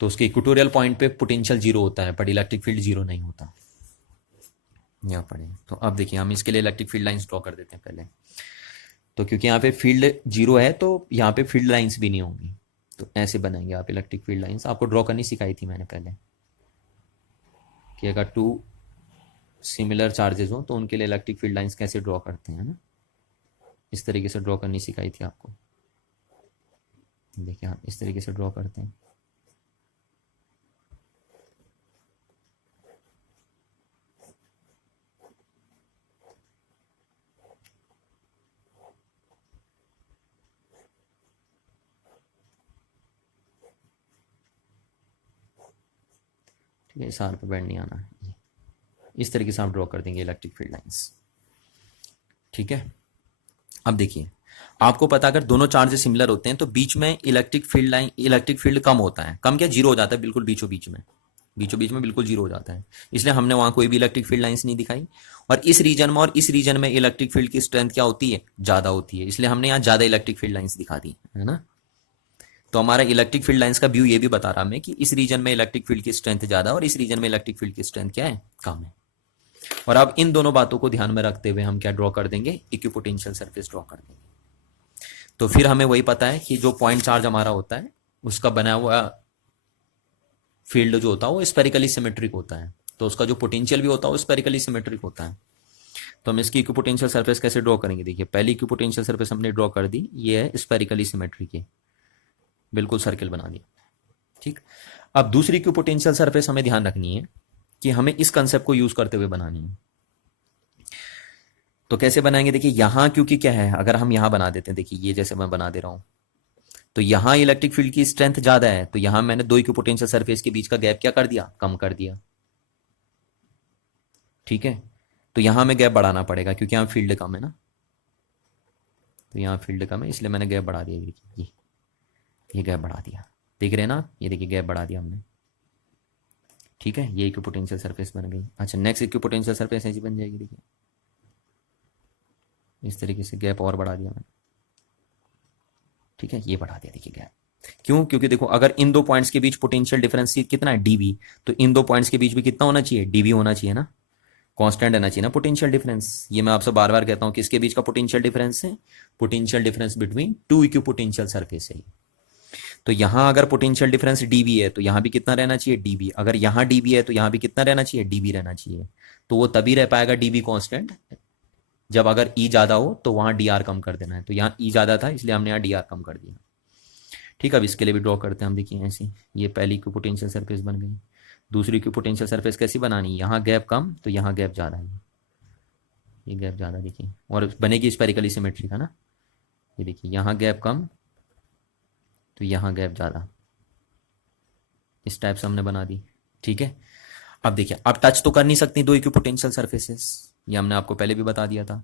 तो उसके इक्वेटोरियल पॉइंट पे पोटेंशियल जीरो होता है बट इलेक्ट्रिक फील्ड जीरो नहीं होता। यहाँ पढ़े तो अब देखिए हम इसके लिए इलेक्ट्रिक फील्ड लाइंस ड्रॉ कर देते हैं पहले। तो क्योंकि यहाँ पे फील्ड जीरो है तो यहाँ पे फील्ड लाइंस भी नहीं होंगी, तो ऐसे बनाएंगे आप इलेक्ट्रिक फील्ड लाइंस। आपको ड्रॉ करनी सिखाई थी मैंने पहले कि अगर टू सिमिलर चार्जेस हो तो उनके लिए इलेक्ट्रिक फील्ड लाइंस कैसे ड्रॉ करते हैं ना, इस तरीके से ड्रॉ करनी सिखाई थी आपको। देखिए हम इस तरीके से ड्रॉ करते हैं। ठीक है, इस आर पे बैंड नहीं आना है। इस तरीके से आप ड्रॉ कर देंगे इलेक्ट्रिक फील्ड लाइंस, ठीक है। अब देखिए आपको पता अगर दोनों चार्जेस सिमिलर होते हैं तो बीच में electric field line, electric field कम होता है, कम क्या जीरो हो जाता है बिल्कुल बीचों बीच में बिल्कुल जीरो हो जाता है। इसलिए हमने वहां कोई भी इलेक्ट्रिक फील्ड लाइंस नहीं दिखाई। और इस रीजन में और इस रीजन में इलेक्ट्रिक फील्ड की स्ट्रेंथ क्या होती है, ज्यादा होती है, इसलिए हमने यहाँ ज्यादा इलेक्ट्रिक फील्ड लाइंस दिखा दी है ना। तो हमारा इलेक्ट्रिक फील्ड लाइंस का व्यू ये भी बता रहा मैं कि इस रीजन में इलेक्ट्रिक फील्ड की स्ट्रेंथ ज्यादा और इस रीजन में इलेक्ट्रिक फील्ड की स्ट्रेंथ क्या है, कम है। और अब इन दोनों बातों को ध्यान में रखते हुए हम क्या ड्रॉ कर देंगे, इक्विपोटेंशियल सरफेस ड्रॉ कर देंगे। तो फिर हमें वही पता है कि जो पॉइंट चार्ज हमारा होता है उसका बना हुआ फील्ड जो होता है वो स्पेरिकली सिमेट्रिक होता है, तो उसका जो पोटेंशियल भी होता है वो स्पेरिकली सिमेट्रिक होता है। तो हम इसकी इक्विपोटेंशियल सरफेस कैसे ड्रॉ करेंगे, देखिए पहली इक्विपोटेंशियल सरफेस हमने ड्रॉ कर दी, ये है स्पेरिकली सिमेट्रिक है, बिल्कुल सर्किल बना दिया, ठीक। अब दूसरी इक्विपोटेंशियल सरफेस हमें ध्यान रखनी है कि हमें इस कंसेप्ट को यूज करते हुए बनानी है। तो कैसे बनाएंगे, देखिए यहां क्योंकि क्या है, अगर हम यहां बना देते हैं, देखिए ये जैसे मैं बना दे रहा हूं, तो यहां इलेक्ट्रिक फील्ड की स्ट्रेंथ ज्यादा है, तो यहां मैंने दो इक्विपोटेंशियल सरफेस के बीच का गैप क्या कर दिया, कम कर दिया, ठीक है। तो यहां हमें गैप बढ़ाना पड़ेगा क्योंकि यहां फील्ड कम है ना, तो यहां फील्ड कम है इसलिए मैंने गैप बढ़ा दिया। देखिए ये गैप बढ़ा दिया, देख रहे हैं ना, ये देखिए गैप बढ़ा दिया हमने, ठीक है। ये इक्विपोटेंशियल सरफेस बन गई। अच्छा नेक्स्ट इक्विपोटेंशियल सरफेस ऐसी बन जाएगी, देखिए इस तरीके से गैप और बढ़ा दिया मैंने, ठीक है, ये बढ़ा दिया देखिए गैप। क्यों, क्योंकि देखो अगर इन दो पॉइंट्स के बीच पोटेंशियल डिफरेंस कितना है, डीबी, तो इन दो पॉइंट्स के बीच भी कितना होना चाहिए, डीबी होना चाहिए ना, कांस्टेंट रहना चाहिए ना पोटेंशियल डिफरेंस। ये मैं आपसे बार बार कहता हूं किसके बीच का पोटेंशियल डिफरेंस है, potential difference between two equipotential surface है। तो यहां अगर पोटेंशियल डिफरेंस डीबी है तो यहां भी कितना रहना चाहिए, डीबी। अगर यहां डीबी है तो यहां भी कितना रहना चाहिए, डीबी रहना चाहिए। तो वो तभी रह पाएगा डीबी कांस्टेंट जब अगर ई ज्यादा हो तो वहां डी आर कम कर देना है। तो यहाँ ई ज्यादा था इसलिए हमने यहाँ डी आर कम कर दिया, ठीक है। अब इसके लिए भी ड्रॉ करते हैं हम, देखिए ऐसी ये पहली इक्विपोटेंशियल सरफेस बन गई। दूसरी इक्विपोटेंशियल सरफेस कैसी बनानी, यहाँ गैप कम तो यहाँ गैप ज्यादा है, ये गैप ज्यादा देखिए, और बनेगी स्पेरिकली सिमेट्रिक है ना। ये देखिए यहाँ गैप कम तो यहाँ गैप ज्यादा, इस टाइप से हमने बना दी, ठीक है। अब देखिए अब टच तो कर नहीं सकती दो इक्विपोटेंशियल सरफेसेस, ये हमने आपको पहले भी बता दिया था।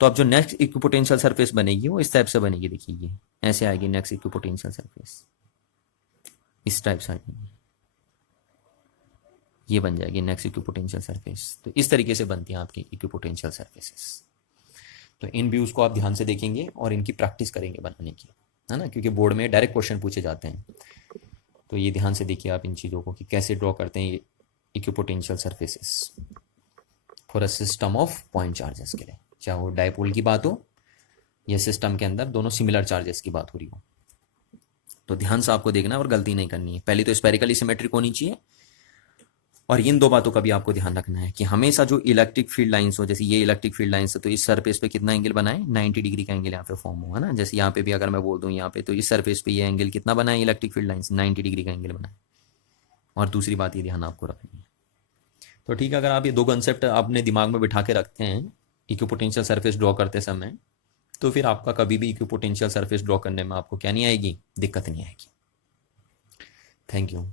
तो अब जो नेक्स्ट इक्विपोटेंशियल सरफेस बनेगी वो इस टाइप से बनेगी, देखिए ये ऐसे आएगी नेक्स्ट इक्विपोटेंशियल सरफेस, इस टाइप से आएगी, ये बन जाएगी नेक्स्ट इक्विपोटेंशियल सरफेस। तो इस तरीके से बनती है आपकी इक्विपोटेंशियल सरफेसेस। तो इन व्यूज को आप ध्यान से देखेंगे और इनकी प्रैक्टिस करेंगे बनाने की, है ना, क्योंकि बोर्ड में डायरेक्ट क्वेश्चन पूछे जाते हैं। तो ये ध्यान से देखिए आप इन चीज़ों को कि कैसे ड्रॉ करते हैं equipotential surfaces for a system of point charges के लिए, चाहे वो डायपोल की बात हो या सिस्टम के अंदर दोनों सिमिलर चार्जेस की बात हो रही हो। तो ध्यान से आपको देखना है और गलती नहीं करनी है। पहले तो स्पेरिकली सिमेट्रिक होनी चाहिए और इन दो बातों का भी आपको ध्यान रखना है कि हमेशा जो इलेक्ट्रिक फील्ड लाइंस हो, जैसे ये इलेक्ट्रिक फील्ड लाइंस है तो इस सरफेस पे कितना एंगल बनाए, 90 डिग्री का एंगल यहाँ पे फॉर्म होगा ना। जैसे यहाँ पे भी अगर मैं बोल दूँ यहाँ पे, तो इस सरफेस पे ये एंगल कितना बनाए इलेक्ट्रिक फील्ड लाइंस, 90 डिग्री का एंगल बनाए। और दूसरी बात ये ध्यान आपको रखनी है। तो ठीक है, अगर आप ये दो कंसेप्ट अपने दिमाग में बिठा के रखते हैं इक्विपोटेंशियल सरफेस ड्रॉ करते समय, तो फिर आपका कभी भी इक्विपोटेंशियल सरफेस ड्रॉ करने में आपको क्या नहीं आएगी, दिक्कत नहीं आएगी। Thank you.